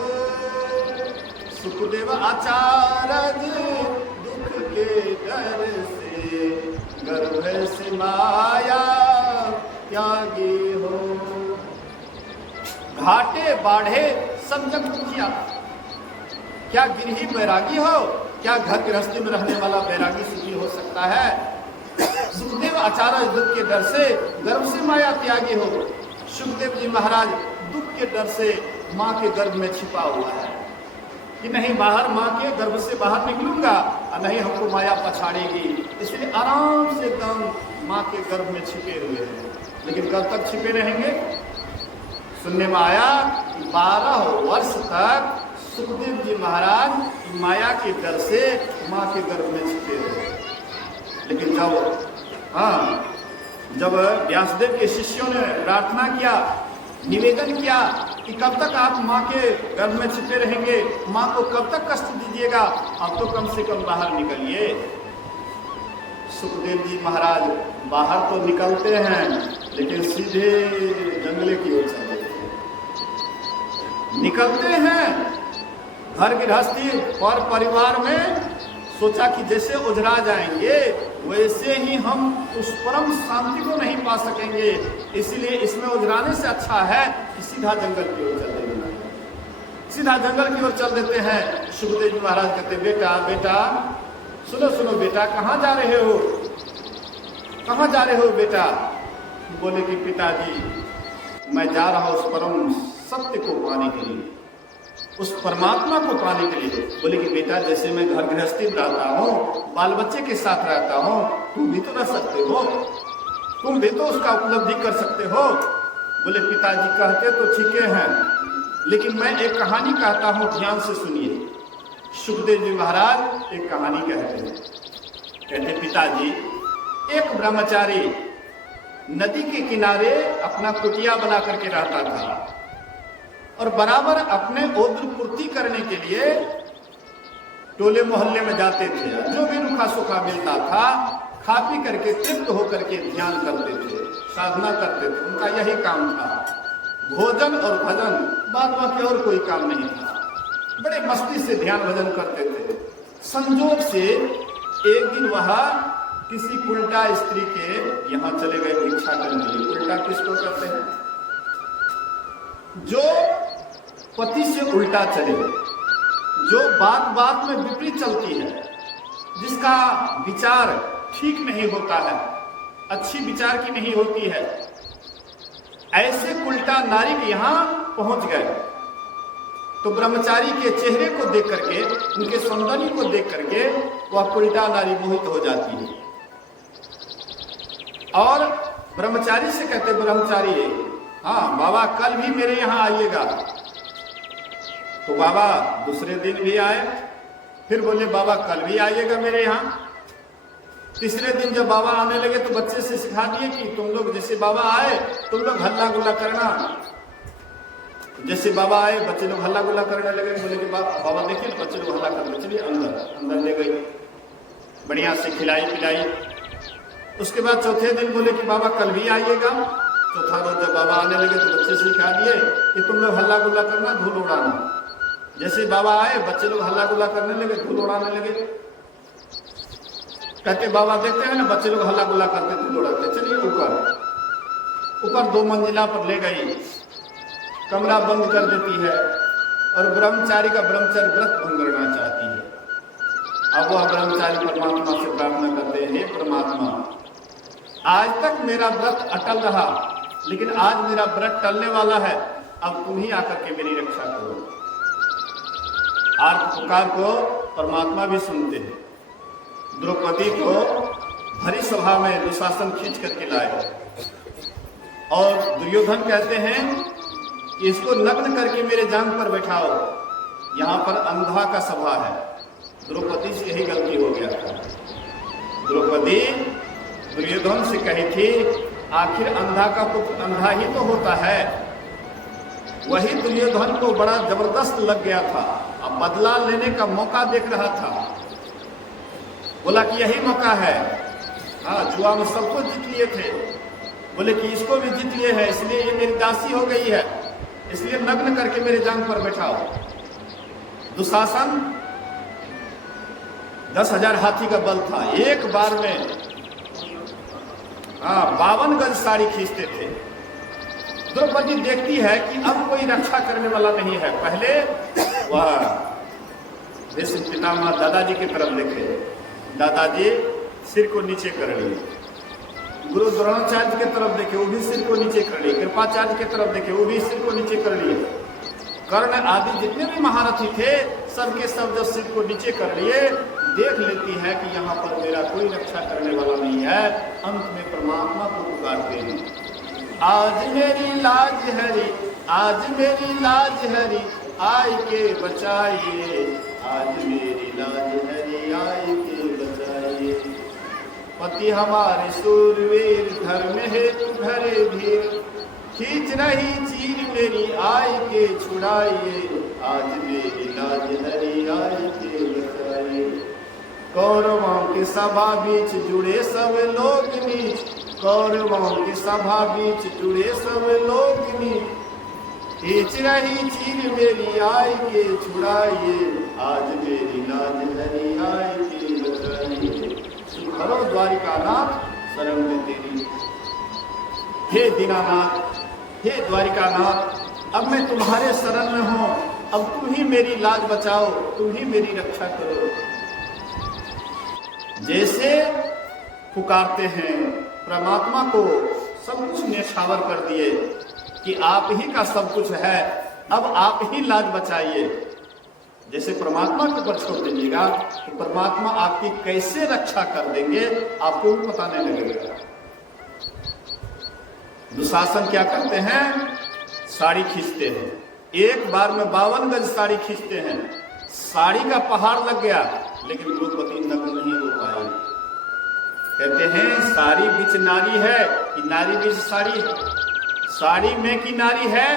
सुखदेव आचार्य दुख के डर से, गर्भ से माया त्यागी हो। घाटे बाढ़े सब जग दुखिया, क्या गिरही बैरागी हो। क्या घर गृहस्थी में रहने वाला बैरागी सुखी हो सकता है। सुखदेव आचार्य दुख के डर से, गर्भ से माया त्यागी हो। सुखदेव जी महाराज दुख के डर से माँ के गर्भ में छिपा हुआ है कि नहीं बाहर माँ के गर्भ से बाहर निकलूंगा और नहीं हमको माया पछाड़ेगी, इसलिए आराम से एकदम माँ के गर्भ में छिपे हुए हैं। लेकिन कब तक छिपे रहेंगे। सुनने में आया 12 वर्ष तक सुखदेव जी महाराज माया के डर से माँ के गर्भ में छिपे रहे। लेकिन जब व्यासदेव के शिष्यों ने प्रार्थना किया, निवेदन किया कि कब तक आप माँ के गर्भ में छिपे रहेंगे, माँ को कब तक कष्ट दीजिएगा, अब तो कम से कम बाहर निकलिए। सुखदेव जी महाराज बाहर तो निकलते हैं लेकिन सीधे जंगले की ओर चलते हैं। निकलते हैं घर गृहस्थी और परिवार में, सोचा कि जैसे उजरा जाएंगे वैसे ही हम उस परम शांति को नहीं पा सकेंगे, इसलिए इसमें उजराने से अच्छा है कि सीधा जंगल की ओर चल देना। सीधा जंगल की ओर चल देते हैं। सुखदेव जी महाराज कहते, बेटा बेटा सुनो सुनो बेटा, कहाँ जा रहे हो, कहाँ जा रहे हो बेटा। बोले कि पिताजी मैं जा रहा हूँ उस परम सत्य को पाने के लिए, उस परमात्मा को पाने के लिए। बोले कि बेटा जैसे मैं घर गृहस्थी में रहता हूँ, बाल बच्चे के साथ रहता हूँ, तुम भी तो रह सकते हो, तुम भी तो उसका उपलब्धि कर सकते हो। बोले पिताजी कहते तो ठीक है, लेकिन मैं एक कहानी कहता हूँ, ध्यान से सुनिए। सुखदेव जी महाराज एक कहानी कहते हैं। कहते पिताजी एक ब्रह्मचारी नदी के किनारे अपना कुटिया बना करके रहता था और बराबर अपने ओद्र पूर्ति करने के लिए टोले मोहल्ले में जाते थे। जो भी रूखा सूखा मिलता था खा पी करके तृप्त होकर के ध्यान करते थे, साधना करते थे। उनका यही काम था, भोजन और भजन, बाद बाकी और कोई काम नहीं था। बड़े मस्ती से ध्यान भजन करते थे। संजोग से एक दिन वह किसी उल्टा स्त्री के यहाँ चले गए भिक्षा करने के लिए। उल्टा किसको कहते हैं? जो पति से उल्टा चले, जो बात बात में विपरीत चलती है, जिसका विचार ठीक नहीं होता है, अच्छी विचार की नहीं होती है, ऐसे उल्टा नारी के यहाँ पहुंच गए। तो ब्रह्मचारी के चेहरे को देख करके, उनके सौंदर्य को देख करके वह उल्टा नारी मोहित हो जाती है और ब्रह्मचारी से कहते, ब्रह्मचारी हाँ बाबा कल भी मेरे यहाँ आइएगा। तो बाबा दूसरे दिन भी आए, फिर बोले बाबा कल भी आइएगा मेरे यहाँ। तीसरे दिन जब बाबा आने लगे तो बच्चे से सिखा दिए कि तुम लोग जैसे बाबा आए तुम लोग हल्ला गुल्ला करना। जैसे बाबा आए बच्चे लोग हल्ला गुल्ला करने लगे। बोले कि बाबा देखिए ना बच्चे लोग हल्ला कर रहे, चलिए अंदर ले गई, बढ़िया से खिलाई पिलाई। उसके बाद चौथे दिन बोले कि बाबा कल भी आइएगा। चौथा रोज जब बाबा आने लगे तो बच्चे सिखा दिए कि तुम लोग हल्ला गुल्ला करना, धूल उड़ाना। जैसे बाबा आए बच्चे लोग हल्ला गुल्ला करने लगे, धूल उड़ाने लगे। कहते बाबा देखते हैं ना बच्चे लोग हल्ला गुल्ला करते थे दौड़ते, चलिए ऊपर 2 मंजिला पर ले गई, कमरा बंद कर देती है और ब्रह्मचारी का ब्रह्मचर्य व्रत भंग करना चाहती है। अब वह ब्रह्मचारी परमात्मा से प्रार्थना करते हैं, हे परमात्मा, आज तक मेरा व्रत अटल रहा, लेकिन आज मेरा व्रत टलने वाला है, अब तुम ही आकर के मेरी रक्षा करो। आर्त पुकार को परमात्मा भी सुनते हैं। द्रौपदी को भरी सभा में दुशासन खींच करके लाए और दुर्योधन कहते हैं कि इसको नग्न करके मेरे जांग पर बैठाओ, यहाँ पर अंधा का सभा है। द्रौपदी से यही गलती हो गया था। द्रौपदी दुर्योधन से कही थी, आखिर अंधा का पुत्र अंधा ही तो होता है। वही दुर्योधन को बड़ा जबरदस्त लग गया था, अब बदला लेने का मौका देख रहा था। बोला कि यही मौका है। हाँ, जुआ में सबको जीत लिए थे, बोले कि इसको भी जीत लिए है, इसलिए ये मेरी दासी हो गई है, इसलिए नग्न करके मेरे जांग पर बैठाओ। दुशासन 10,000 हाथी का बल था, एक बार में 52 गज साड़ी खींचते थे। द्रौपदी देखती है कि अब कोई रक्षा करने वाला नहीं है। पहले वह भीष्म पितामह दादाजी की तरफ देखे, दादाजी सिर को नीचे कर लिए। गुरु द्रोणाचार्य की तरफ देखे, वो भी सिर को नीचे कर लिए। कृपाचार्य की तरफ देखे, वो भी सिर को नीचे कर लिए। कर्ण आदि जितने भी महारथी थे, सबके सब जब सिर को नीचे कर लिए, देख लेती है कि यहाँ पर मेरा कोई रक्षा करने वाला नहीं है। अंत में परमात्मा को पुकारते हैं, आज मेरी लाज हरी, आज मेरी लाज हरी, आय के बचाइए, आज मेरी लाज हरी, आय के बचाइए। पति हमारे सूरवीर, धर्म हेतु धरे धीर, खींच रही चीर मेरी, आय के छुड़ाइए, आज मेरी लाज हरी, आय के बचाइए। कौरवों के सभा बीच जुड़े सब लोग नीच, कौरवों के सभा बीच जुड़े सब लोग नीच, खींच रही चीर मेरी, आय के छुड़ाइए, आज मेरी लाज हरी, आय के बचाइए। सुखरो द्वारिका नाथ शरण में तेरी, हे दीनानाथ, हे द्वारिका नाथ, अब मैं तुम्हारे शरण में हूँ, अब तुम ही मेरी लाज बचाओ, तुम ही मेरी रक्षा करो। जैसे पुकारते हैं परमात्मा को, सब कुछ न्यौछावर कर दिए कि आप ही का सब कुछ है, अब आप ही लाज बचाइए। जैसे परमात्मा के ऊपर छोड़ दीजिएगा तो परमात्मा आपकी कैसे रक्षा कर देंगे आपको भी पता नहीं लगेगा। दुशासन क्या करते हैं, साड़ी खींचते हैं, एक बार में 52 गज साड़ी खींचते हैं। साड़ी का पहाड़ लग गया, लेकिन द्रौपदी नग्न नहीं हो पाई। कहते हैं साड़ी बीच नारी है कि नारी बीच साड़ी है, साड़ी में की नारी है,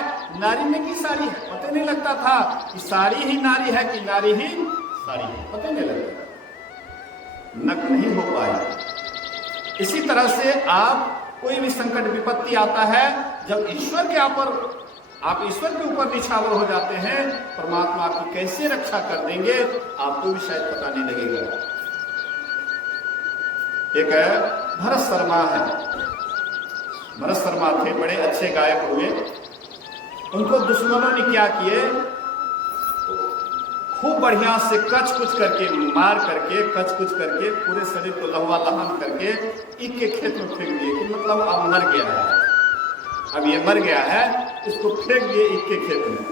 नारी में की साड़ी है। पता नहीं लगता था कि साड़ी ही नारी है कि नारी ही साड़ी है, पता नहीं लगता, नग्न नहीं हो पाई। इसी तरह से आप कोई भी संकट विपत्ति आता है, जब ईश्वर के आप ईश्वर के ऊपर निछावर हो जाते हैं, परमात्मा आपकी कैसे रक्षा कर देंगे आपको भी शायद पता नहीं लगेगा। एक भरत शर्मा है, भरत शर्मा थे, बड़े अच्छे गायक हुए। उनको दुश्मनों ने क्या किए, खूब बढ़िया से कच कुच करके, मार करके, कच कुच करके, पूरे शरीर को लहवा लहन करके ईख के खेत में फेंक दिए कि मतलब अब मर गया है, अब ये मर गया है, इसको फेंक दिए ईख के खेत में।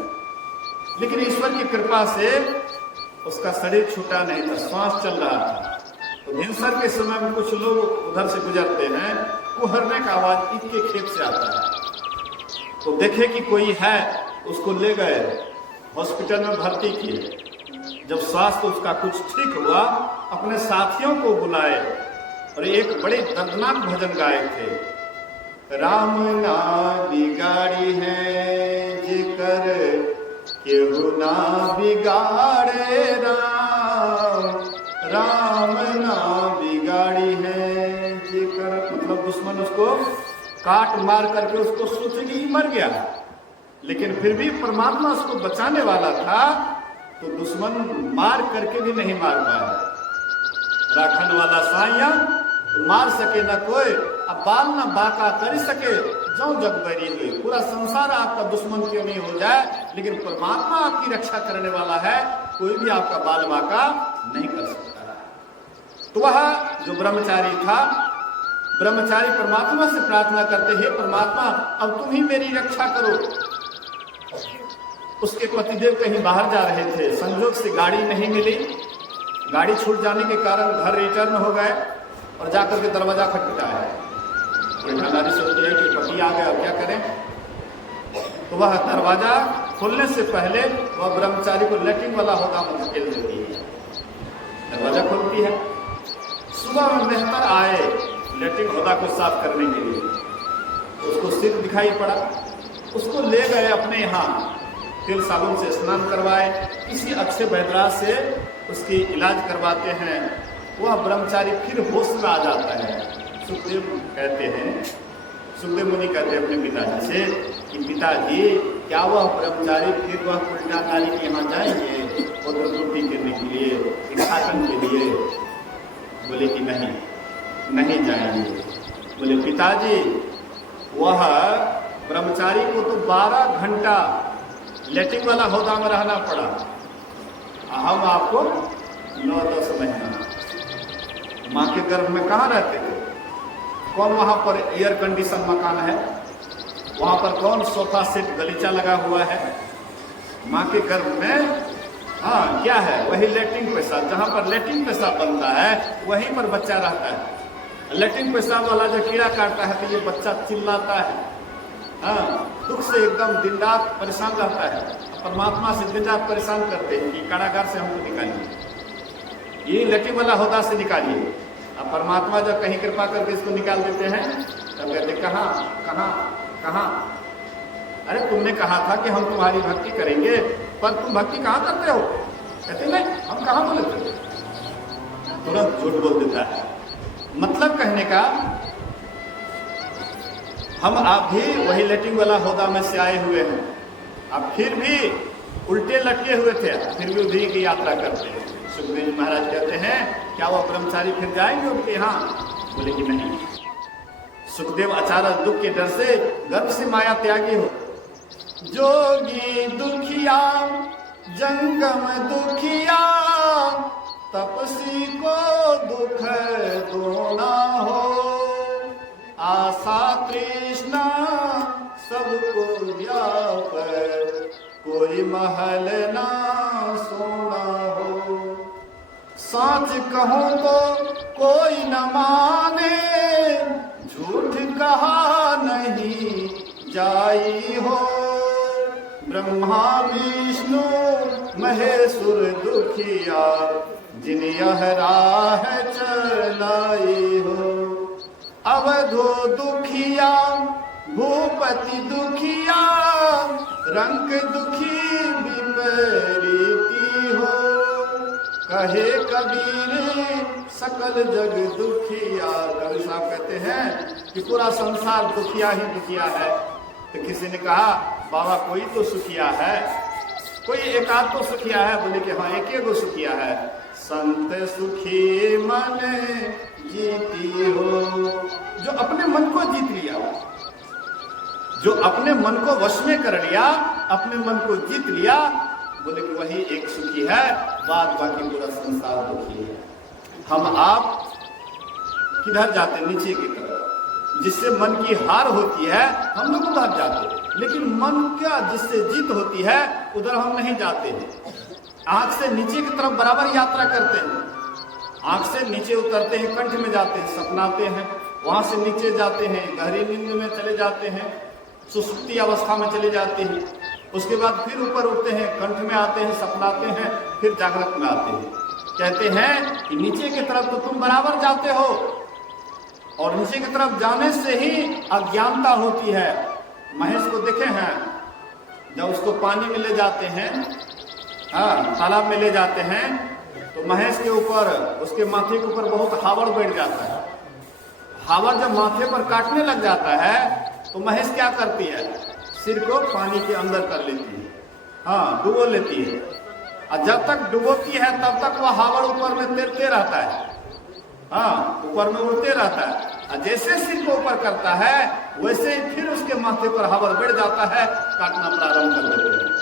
लेकिन ईश्वर की कृपा से उसका शरीर छूटा नहीं था, श्वास चल रहा था। तो भिनसर के समय में कुछ लोग उधर से गुजरते हैं, कुहरने का आवाज ईख के खेत से आता है। तो देखे कि कोई है, उसको ले गए, हॉस्पिटल में भर्ती किए। जब स्वास्थ्य उसका कुछ ठीक हुआ, अपने साथियों को बुलाए और एक बड़े दर्दनाक भजन गाए थे। राम ना बिगाड़ी है जिकर केहू ना बिगाड़े राम, राम ना बिगाड़ी है जिकर, मतलब दुश्मन उसको काट मार करके उसको सोचेगी मर गया, लेकिन फिर भी परमात्मा उसको बचाने वाला था, तो दुश्मन मार करके भी नहीं मार पाया। राखन वाला साइया मार सके न कोई, अब बाल न बाका कर सके जो जग बैरी हुए। पूरा संसार आपका दुश्मन क्यों नहीं हो जाए, लेकिन परमात्मा आपकी रक्षा करने वाला है, कोई भी आपका बाल बाका नहीं कर सकता। तो वह जो ब्रह्मचारी था, ब्रह्मचारी परमात्मा से प्रार्थना करते, हे परमात्मा अब तुम ही मेरी रक्षा करो। उसके पतिदेव कहीं बाहर जा रहे थे, संजोग से गाड़ी नहीं मिली, गाड़ी छूट जाने के कारण घर रिटर्न हो गए और जाकर के दरवाजा खटखटाया। नारी सोचती है कि पति आ गया, क्या करें। तो वह दरवाजा खोलने से पहले वह ब्रह्मचारी को लेटरिन वाला होगा मुश्किल देती है, दरवाजा खोलती है। सुबह में मेहतर आए लेटरिन होदा को साफ करने के लिए, उसको सिर दिखाई पड़ा, उसको ले गए अपने यहाँ, तेल साबुन से स्नान करवाए, किसी अच्छे वैद्यराज से उसकी इलाज करवाते हैं। वह ब्रह्मचारी फिर होश में आ जाता है। सुखदेव कहते हैं, सुखदेव मुनि कहते हैं अपने पिताजी से कि पिताजी क्या वह ब्रह्मचारी फिर वह उल्टा नारी के यहाँ जाएंगे और पूर्ति करने के लिए, भिक्षाटन के लिए? बोले कि नहीं जाएंगे। बोले पिताजी वह ब्रह्मचारी को तो 12 घंटा लेटरिन वाला होदा में रहना पड़ा, हम आपको 9-10 महीना। माँ के गर्भ में कहाँ रहते थे? कौन वहाँ पर एयर कंडीशन मकान है? वहाँ पर कौन सोफा सेट गलीचा लगा हुआ है? माँ के गर्भ में हाँ क्या है? वही लेटरिन पेशाब, जहाँ पर लेटरिन पेशाब बनता है वहीं पर बच्चा रहता है। लेटरिन पेशाब वाला जो कीड़ा काटता है तो ये बच्चा चिल्लाता है, हाँ दुख से एकदम दिन रात परेशान रहता है। परमात्मा से दिन रात परेशान करते हैं कि कारागार से हमको निकालिए, ये लेटरिन वाला होदा से निकालिए। अब परमात्मा जब कहीं कृपा करके इसको निकाल देते हैं तब कहते कहाँ कहाँ कहाँ? अरे तुमने कहा था कि हम तुम्हारी भक्ति करेंगे, पर तुम भक्ति कहाँ करते हो? कहते नहीं, हम कहाँ बोले थे? तुरंत झूठ बोल देता है। मतलब कहने का, हम आप भी वही लेटरिन वाला होदा में से आए हुए हैं, अब फिर भी उल्टे लटके हुए थे, फिर भी उधरी की यात्रा करते हैं। सुखदेव महाराज कहते हैं क्या वह ब्रह्मचारी फिर जाएंगे उनके यहाँ? बोले कि नहीं। सुखदेव अचानक दुख के डर से गर्भ से माया त्यागी हो। जोगी दुखिया जंगम दुखिया, तपसी को दुख दोना हो। आशा तृष्णा सबको व्याप, कोई महल ना सोना हो। सच कहूँ तो कोई न माने, झूठ कहा नहीं जाई हो। ब्रह्मा विष्णु महेश्वर दुखिया, जिन यह राह चलाई हो। अवधो दुखिया भूपति दुखिया, रंग दुखी विपरीती हो। कहे कबीर सकल जग दुखिया। कबीर साहब कहते हैं कि पूरा संसार दुखिया ही दुखिया है। तो किसी ने कहा बाबा कोई तो सुखिया है, कोई एक आध तो सुखिया है। बोले कि हाँ एक गो सुखिया है। संत सुखी मन जीती हो, जो अपने मन को जीत लिया, जो अपने मन को वश में कर लिया, अपने मन को जीत लिया, बोले कि वही एक सुखी है, बाद बाकी पूरा संसार दुखी है। हम आप किधर जाते? नीचे की तरफ। जिससे मन की हार होती है हम लोग उधर जाते हैं, लेकिन मन क्या जिससे जीत होती है उधर हम नहीं जाते हैं। आंख से नीचे की तरफ बराबर यात्रा करते हैं, आंख से नीचे उतरते हैं, कंठ में जाते हैं, सपनाते हैं, वहां से नीचे जाते हैं, गहरी नींद में चले जाते हैं, सुसुप्ति अवस्था में चले जाते हैं, उसके बाद फिर ऊपर उठते हैं, कंठ में आते हैं, सपनाते हैं, फिर जागृत में आते हैं। कहते हैं कि नीचे की तरफ तो तुम बराबर जाते हो, और नीचे की तरफ जाने से ही अज्ञानता होती है। महेश को देखे हैं, जब उसको पानी में ले जाते हैं, तालाब में ले जाते हैं, तो महेश के ऊपर, उसके माथे के ऊपर बहुत हावड़ बैठ जाता है। हावड़ जब माथे पर काटने लग जाता है तो महेश क्या करती है? सिर को पानी के अंदर कर लेती है, डुबो लेती है, और जब तक डुबोती है तब तक वह हावड़ ऊपर में तैरते रहता है। हाँ, ऊपर में उड़ते रहता है। और जैसे सिर को ऊपर करता है वैसे ही फिर उसके माथे पर हवा बढ़ जाता है, काटना प्रारंभ कर देते हैं।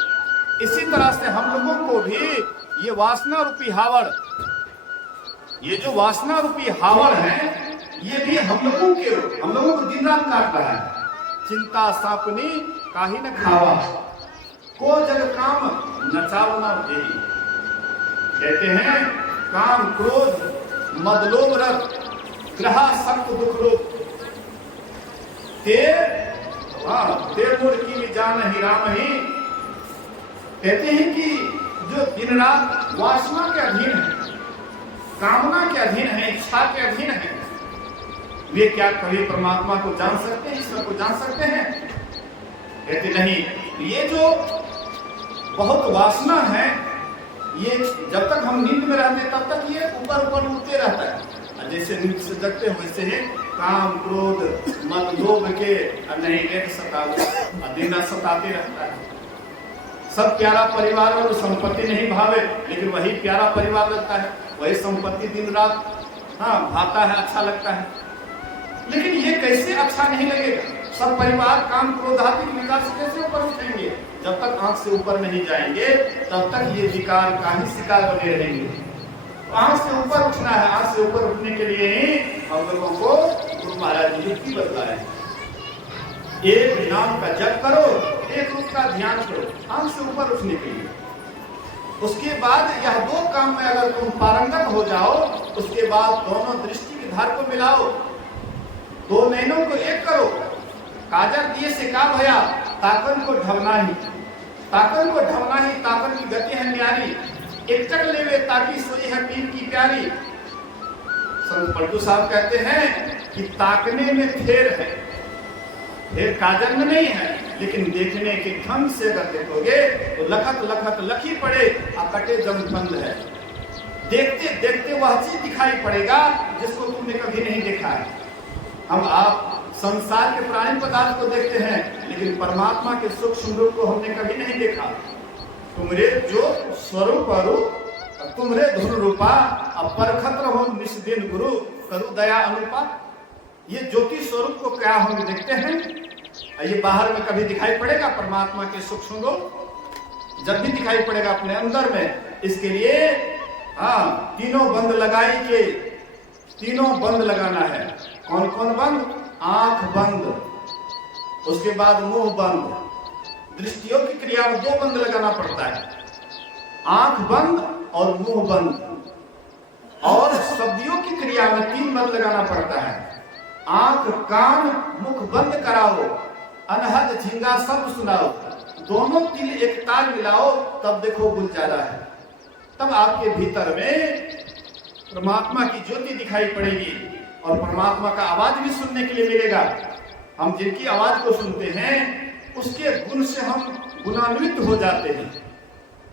इसी तरह से हम लोगों को भी ये वासना रूपी हावड़, ये जो वासना रूपी हावड़ है, ये भी हम लोगों को दिन रात काट रहा है। चिंता सापनी काहे न खावा, को जग काम नचावना देही। कहते हैं काम क्रोध मद लोभ रथ ग्रह सख्त दुख रूप ते मोर की जान ही राम ही। कहते हैं कि जो दिन रात वासना के अधीन है, कामना के अधीन है, इच्छा के अधीन है, वे क्या कभी परमात्मा को जान सकते हैं, ईश्वर को जान सकते हैं? कहते नहीं। ये जो बहुत वासना है, ये जब तक हम नींद में रहते तब तक ये ऊपर ऊपर उठते रहता है। जैसे नींद से जगते हैं वैसे ही काम क्रोध मद लोभ के नहीं लेट दिन रात सताते रहता है। सब प्यारा परिवार और संपत्ति नहीं भावे, लेकिन वही प्यारा परिवार लगता है, वही संपत्ति दिन रात भाता है, अच्छा लगता है। लेकिन ये कैसे अच्छा नहीं लगेगा? सब परिवार काम क्रोधात्मक विकार से कैसे ऊपर उठेंगे? जब तक आंख से ऊपर नहीं जाएंगे तब तक ये विकार का ही शिकार बने रहेंगे। आंख से ऊपर उठना है। आंख से ऊपर उठने के लिए ही हम लोगों को गुरु महाराज जी युक्ति बतलाए। एक नाम का जप करो, एक रूप का ध्यान करो, आंख से ऊपर उठने के लिए। उसके बाद यह दो काम में अगर तुम पारंगत हो जाओ, उसके बाद दोनों दृष्टि के धार को मिलाओ, दो नैनों को एक करो। काजल दिए से का भया, ताकन को ढवना ही, ताकन को ढवना ही, ताकन की गति है न्यारी, एक चक लेवे ताकि सोई है पीर की प्यारी। संत पलटू साहब कहते हैं कि ताकने में फेर है, फेर काजल में नहीं है, लेकिन देखने के ढंग से अगर देखोगे तो लखत लखत लखी पड़े और कटे जम बंद है। देखते देखते वह चीज दिखाई पड़ेगा जिसको तुमने कभी नहीं देखा है। हम आप संसार के प्राणी पदार्थ को देखते हैं, लेकिन परमात्मा के सूक्ष्म रूप को हमने कभी नहीं देखा। तुमरे जो स्वरूप तुमरे धुन रूपा परखत रहो निष्दिन गुरु करु दया अनुपा। ये ज्योति स्वरूप को क्या हम देखते हैं, ये बाहर में कभी दिखाई पड़ेगा परमात्मा के सूक्ष्म रूप? जब भी दिखाई पड़ेगा अपने अंदर में। इसके लिए तीनों बंद लगाई के, तीनों बंद लगाना है। कौन कौन बंद? आंख बंद, उसके बाद मुंह बंद। दृष्टियों की क्रिया में दो बंद लगाना पड़ता है, आंख बंद और मुंह बंद। और शब्दियों की क्रिया में तीन बंद लगाना पड़ता है, आंख कान मुख बंद कराओ, अनहद झिंगा शब्द सुनाओ। दोनों तीन एक ताल मिलाओ, तब देखो गुलजारा है। तब आपके भीतर में परमात्मा की ज्योति दिखाई पड़ेगी और परमात्मा का आवाज भी सुनने के लिए मिलेगा। हम जिनकी आवाज को सुनते हैं उसके गुण से हम गुणान्वित हो जाते हैं।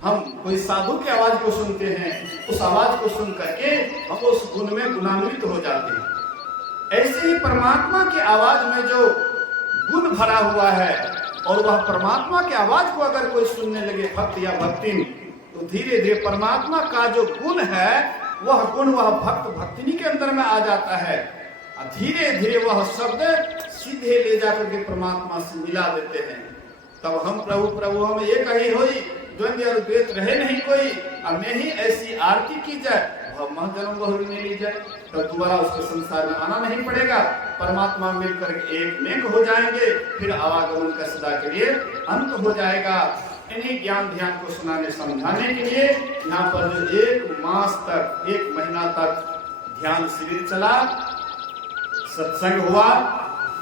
हम कोई साधु की आवाज को सुनते हैं, उस आवाज को सुन करके हम उस गुण में गुणान्वित हो जाते हैं। ऐसे ही परमात्मा की आवाज में जो गुण भरा हुआ है और वह परमात्मा की आवाज को अगर कोई सुनने लगे भक्त या भक्ति, तो धीरे धीरे परमात्मा का जो गुण है वह गुण वह भक्त भक्तिनी के अंदर में आ जाता है। धीरे धीरे वह शब्द सीधे ले जाकर के परमात्मा से मिला देते हैं। तब हम प्रभु प्रभु हम एक ही होई, द्वंद्व और द्वैत रहे नहीं कोई। अब मैं ही ऐसी आरती की जाए, वह जन्म बहुरी में ली जाए, तो दोबारा उसके संसार में आना नहीं पड़ेगा। परमात्मा मिलकर एक मेघ हो जाएंगे, फिर आवागमन का सदा के लिए अंत हो जाएगा। इन्हीं ज्ञान ध्यान को सुनाने समझाने के लिए यहाँ पर जो 1 मास तक, 1 महीना तक ध्यान शिविर चला, सत्संग हुआ,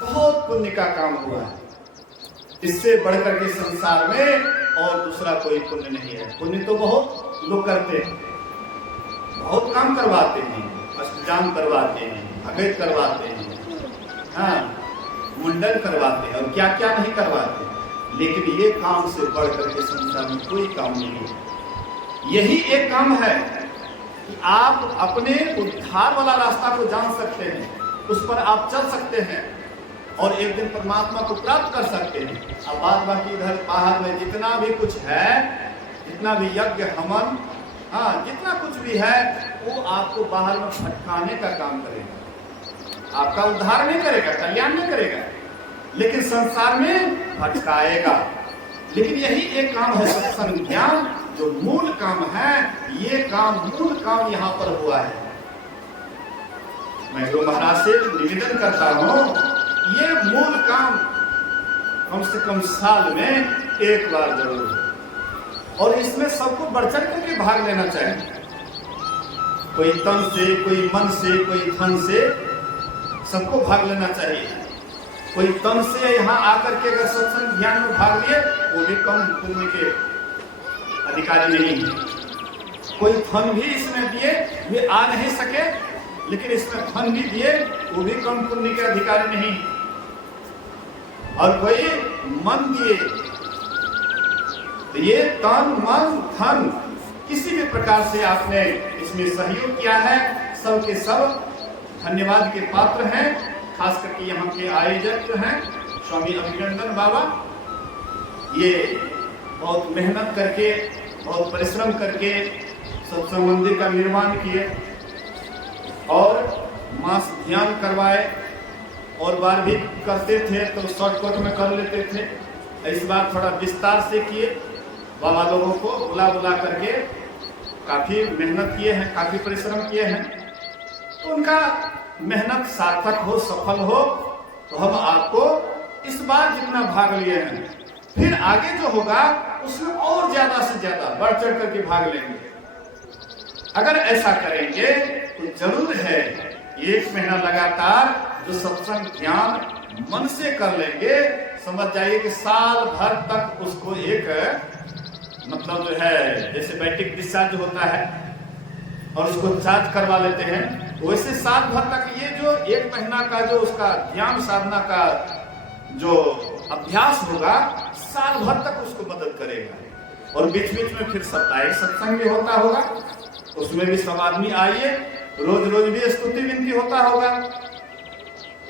बहुत पुण्य का काम हुआ है। इससे बढ़कर के संसार में और दूसरा कोई पुण्य नहीं है। पुण्य तो बहुत लोग करते हैं, बहुत काम करवाते हैं, अष्टजाम करवाते हैं, अभेद करवाते हैं, मुंडन करवाते हैं और क्या क्या नहीं करवाते, लेकिन ये काम से बढ़कर के संसार में कोई काम नहीं है। यही एक काम है कि आप अपने उद्धार वाला रास्ता को जान सकते हैं, उस पर आप चल सकते हैं और एक दिन परमात्मा को प्राप्त कर सकते हैं। अब बात बाकी इधर बाहर में जितना भी कुछ है, जितना भी यज्ञ हवन हाँ, जितना कुछ भी है वो आपको बाहर में भटकाने का काम करेगा, आपका उद्धार नहीं करेगा, कल्याण नहीं करेगा, लेकिन संसार में भटकाएगा। लेकिन यही एक काम है सत्संग ज्ञान, जो मूल काम है, ये काम मूल काम यहाँ पर हुआ है। मैं गुरु महाराज से निवेदन करता हूँ, ये मूल काम कम से कम साल में एक बार जरूर है, और इसमें सबको बढ़ चढ़ करके भाग लेना चाहिए। कोई तन से, कोई मन से, कोई धन से, सबको भाग लेना चाहिए। कोई तन से यहाँ आकर के अगर सत्संग ज्ञान में भाग लिए, वो भी कम पुण्य के अधिकारी नहीं है। कोई धन भी इसमें दिए, वे आ नहीं सके, लेकिन इसमें धन भी दिए, वो भी कम पुण्य के अधिकारी नहीं। और कोई मन दिए, तो ये तन मन धन किसी भी प्रकार से आपने इसमें सहयोग किया है, सब के सब धन्यवाद के पात्र हैं। खास करके यहाँ के आयोजक जो हैं स्वामी अभिनंदन बाबा, ये बहुत मेहनत करके, बहुत परिश्रम करके सत्संग मंदिर का निर्माण किए और मास ध्यान करवाए, और बार भी करते थे तो शॉर्टकट में कर लेते थे, इस बार थोड़ा विस्तार से किए। बाबा लोगों को बुला बुला करके काफी मेहनत किए हैं, काफी परिश्रम किए हैं, तो उनका मेहनत सार्थक हो, सफल हो, तो हम आपको इस बार जितना भाग लिए हैं, फिर आगे जो होगा उसमें और ज्यादा से ज्यादा बढ़ चढ़ करके भाग लेंगे। अगर ऐसा करेंगे तो जरूर है एक महीना लगातार जो सत्संग ज्ञान मन से कर लेंगे, समझ जाइए कि साल भर तक उसको एक मतलब जो है, जैसे बैटरी डिस्चार्ज होता है और उसको चार्ज करवा लेते हैं, वैसे साल भर तक ये जो एक महीना का जो उसका ध्यान साधना का जो अभ्यास होगा, साल भर तक उसको मदद करेगा। और बीच बीच में फिर साप्ताहिक सत्संग भी होता होगा, उसमें भी सब आदमी आइए, रोज रोज भी स्तुति विनती होता होगा।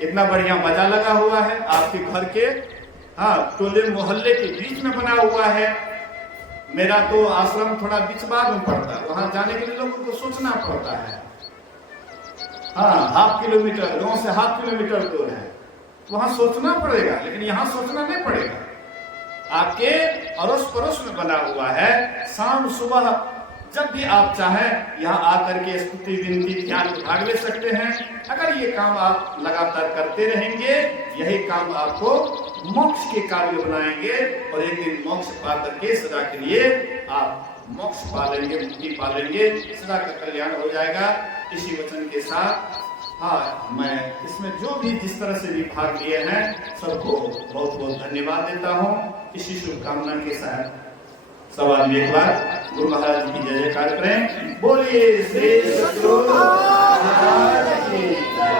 इतना बढ़िया मजा लगा हुआ है आपके घर के, हाँ, टोले मोहल्ले के बीच में बना हुआ है। मेरा तो आश्रम थोड़ा बीच बाग में पड़ता है, वहां जाने के लिए लोगों को सोचना पड़ता है, हाँ, हाफ किलोमीटर, गांव से हाफ किलोमीटर दूर है, वहां सोचना पड़ेगा, लेकिन यहाँ सोचना नहीं पड़ेगा। आपके अड़ोस पड़ोस में बना हुआ है। शाम सुबह जब भी आप चाहें यहाँ आकर के स्तुति विनती ध्यान में भाग ले सकते हैं। अगर ये काम आप लगातार करते रहेंगे, यही काम आपको मोक्ष के काबिल बनाएंगे, और एक दिन मोक्ष पा करके सदा के लिए आप मोक्ष पा लेंगे, मुक्ति पा लेंगे, सदा का कल्याण हो जाएगा। इसी वचन के साथ, हाँ, मैं इसमें जो भी जिस तरह से भी भाग लिए हैं सबको बहुत बहुत धन्यवाद देता हूँ। इसी शुभकामना के साथ सब आदमी एक बार गुरु महाराज की जय जयकार करें। बोलिए श्री सद्गुरु महाराज की जय।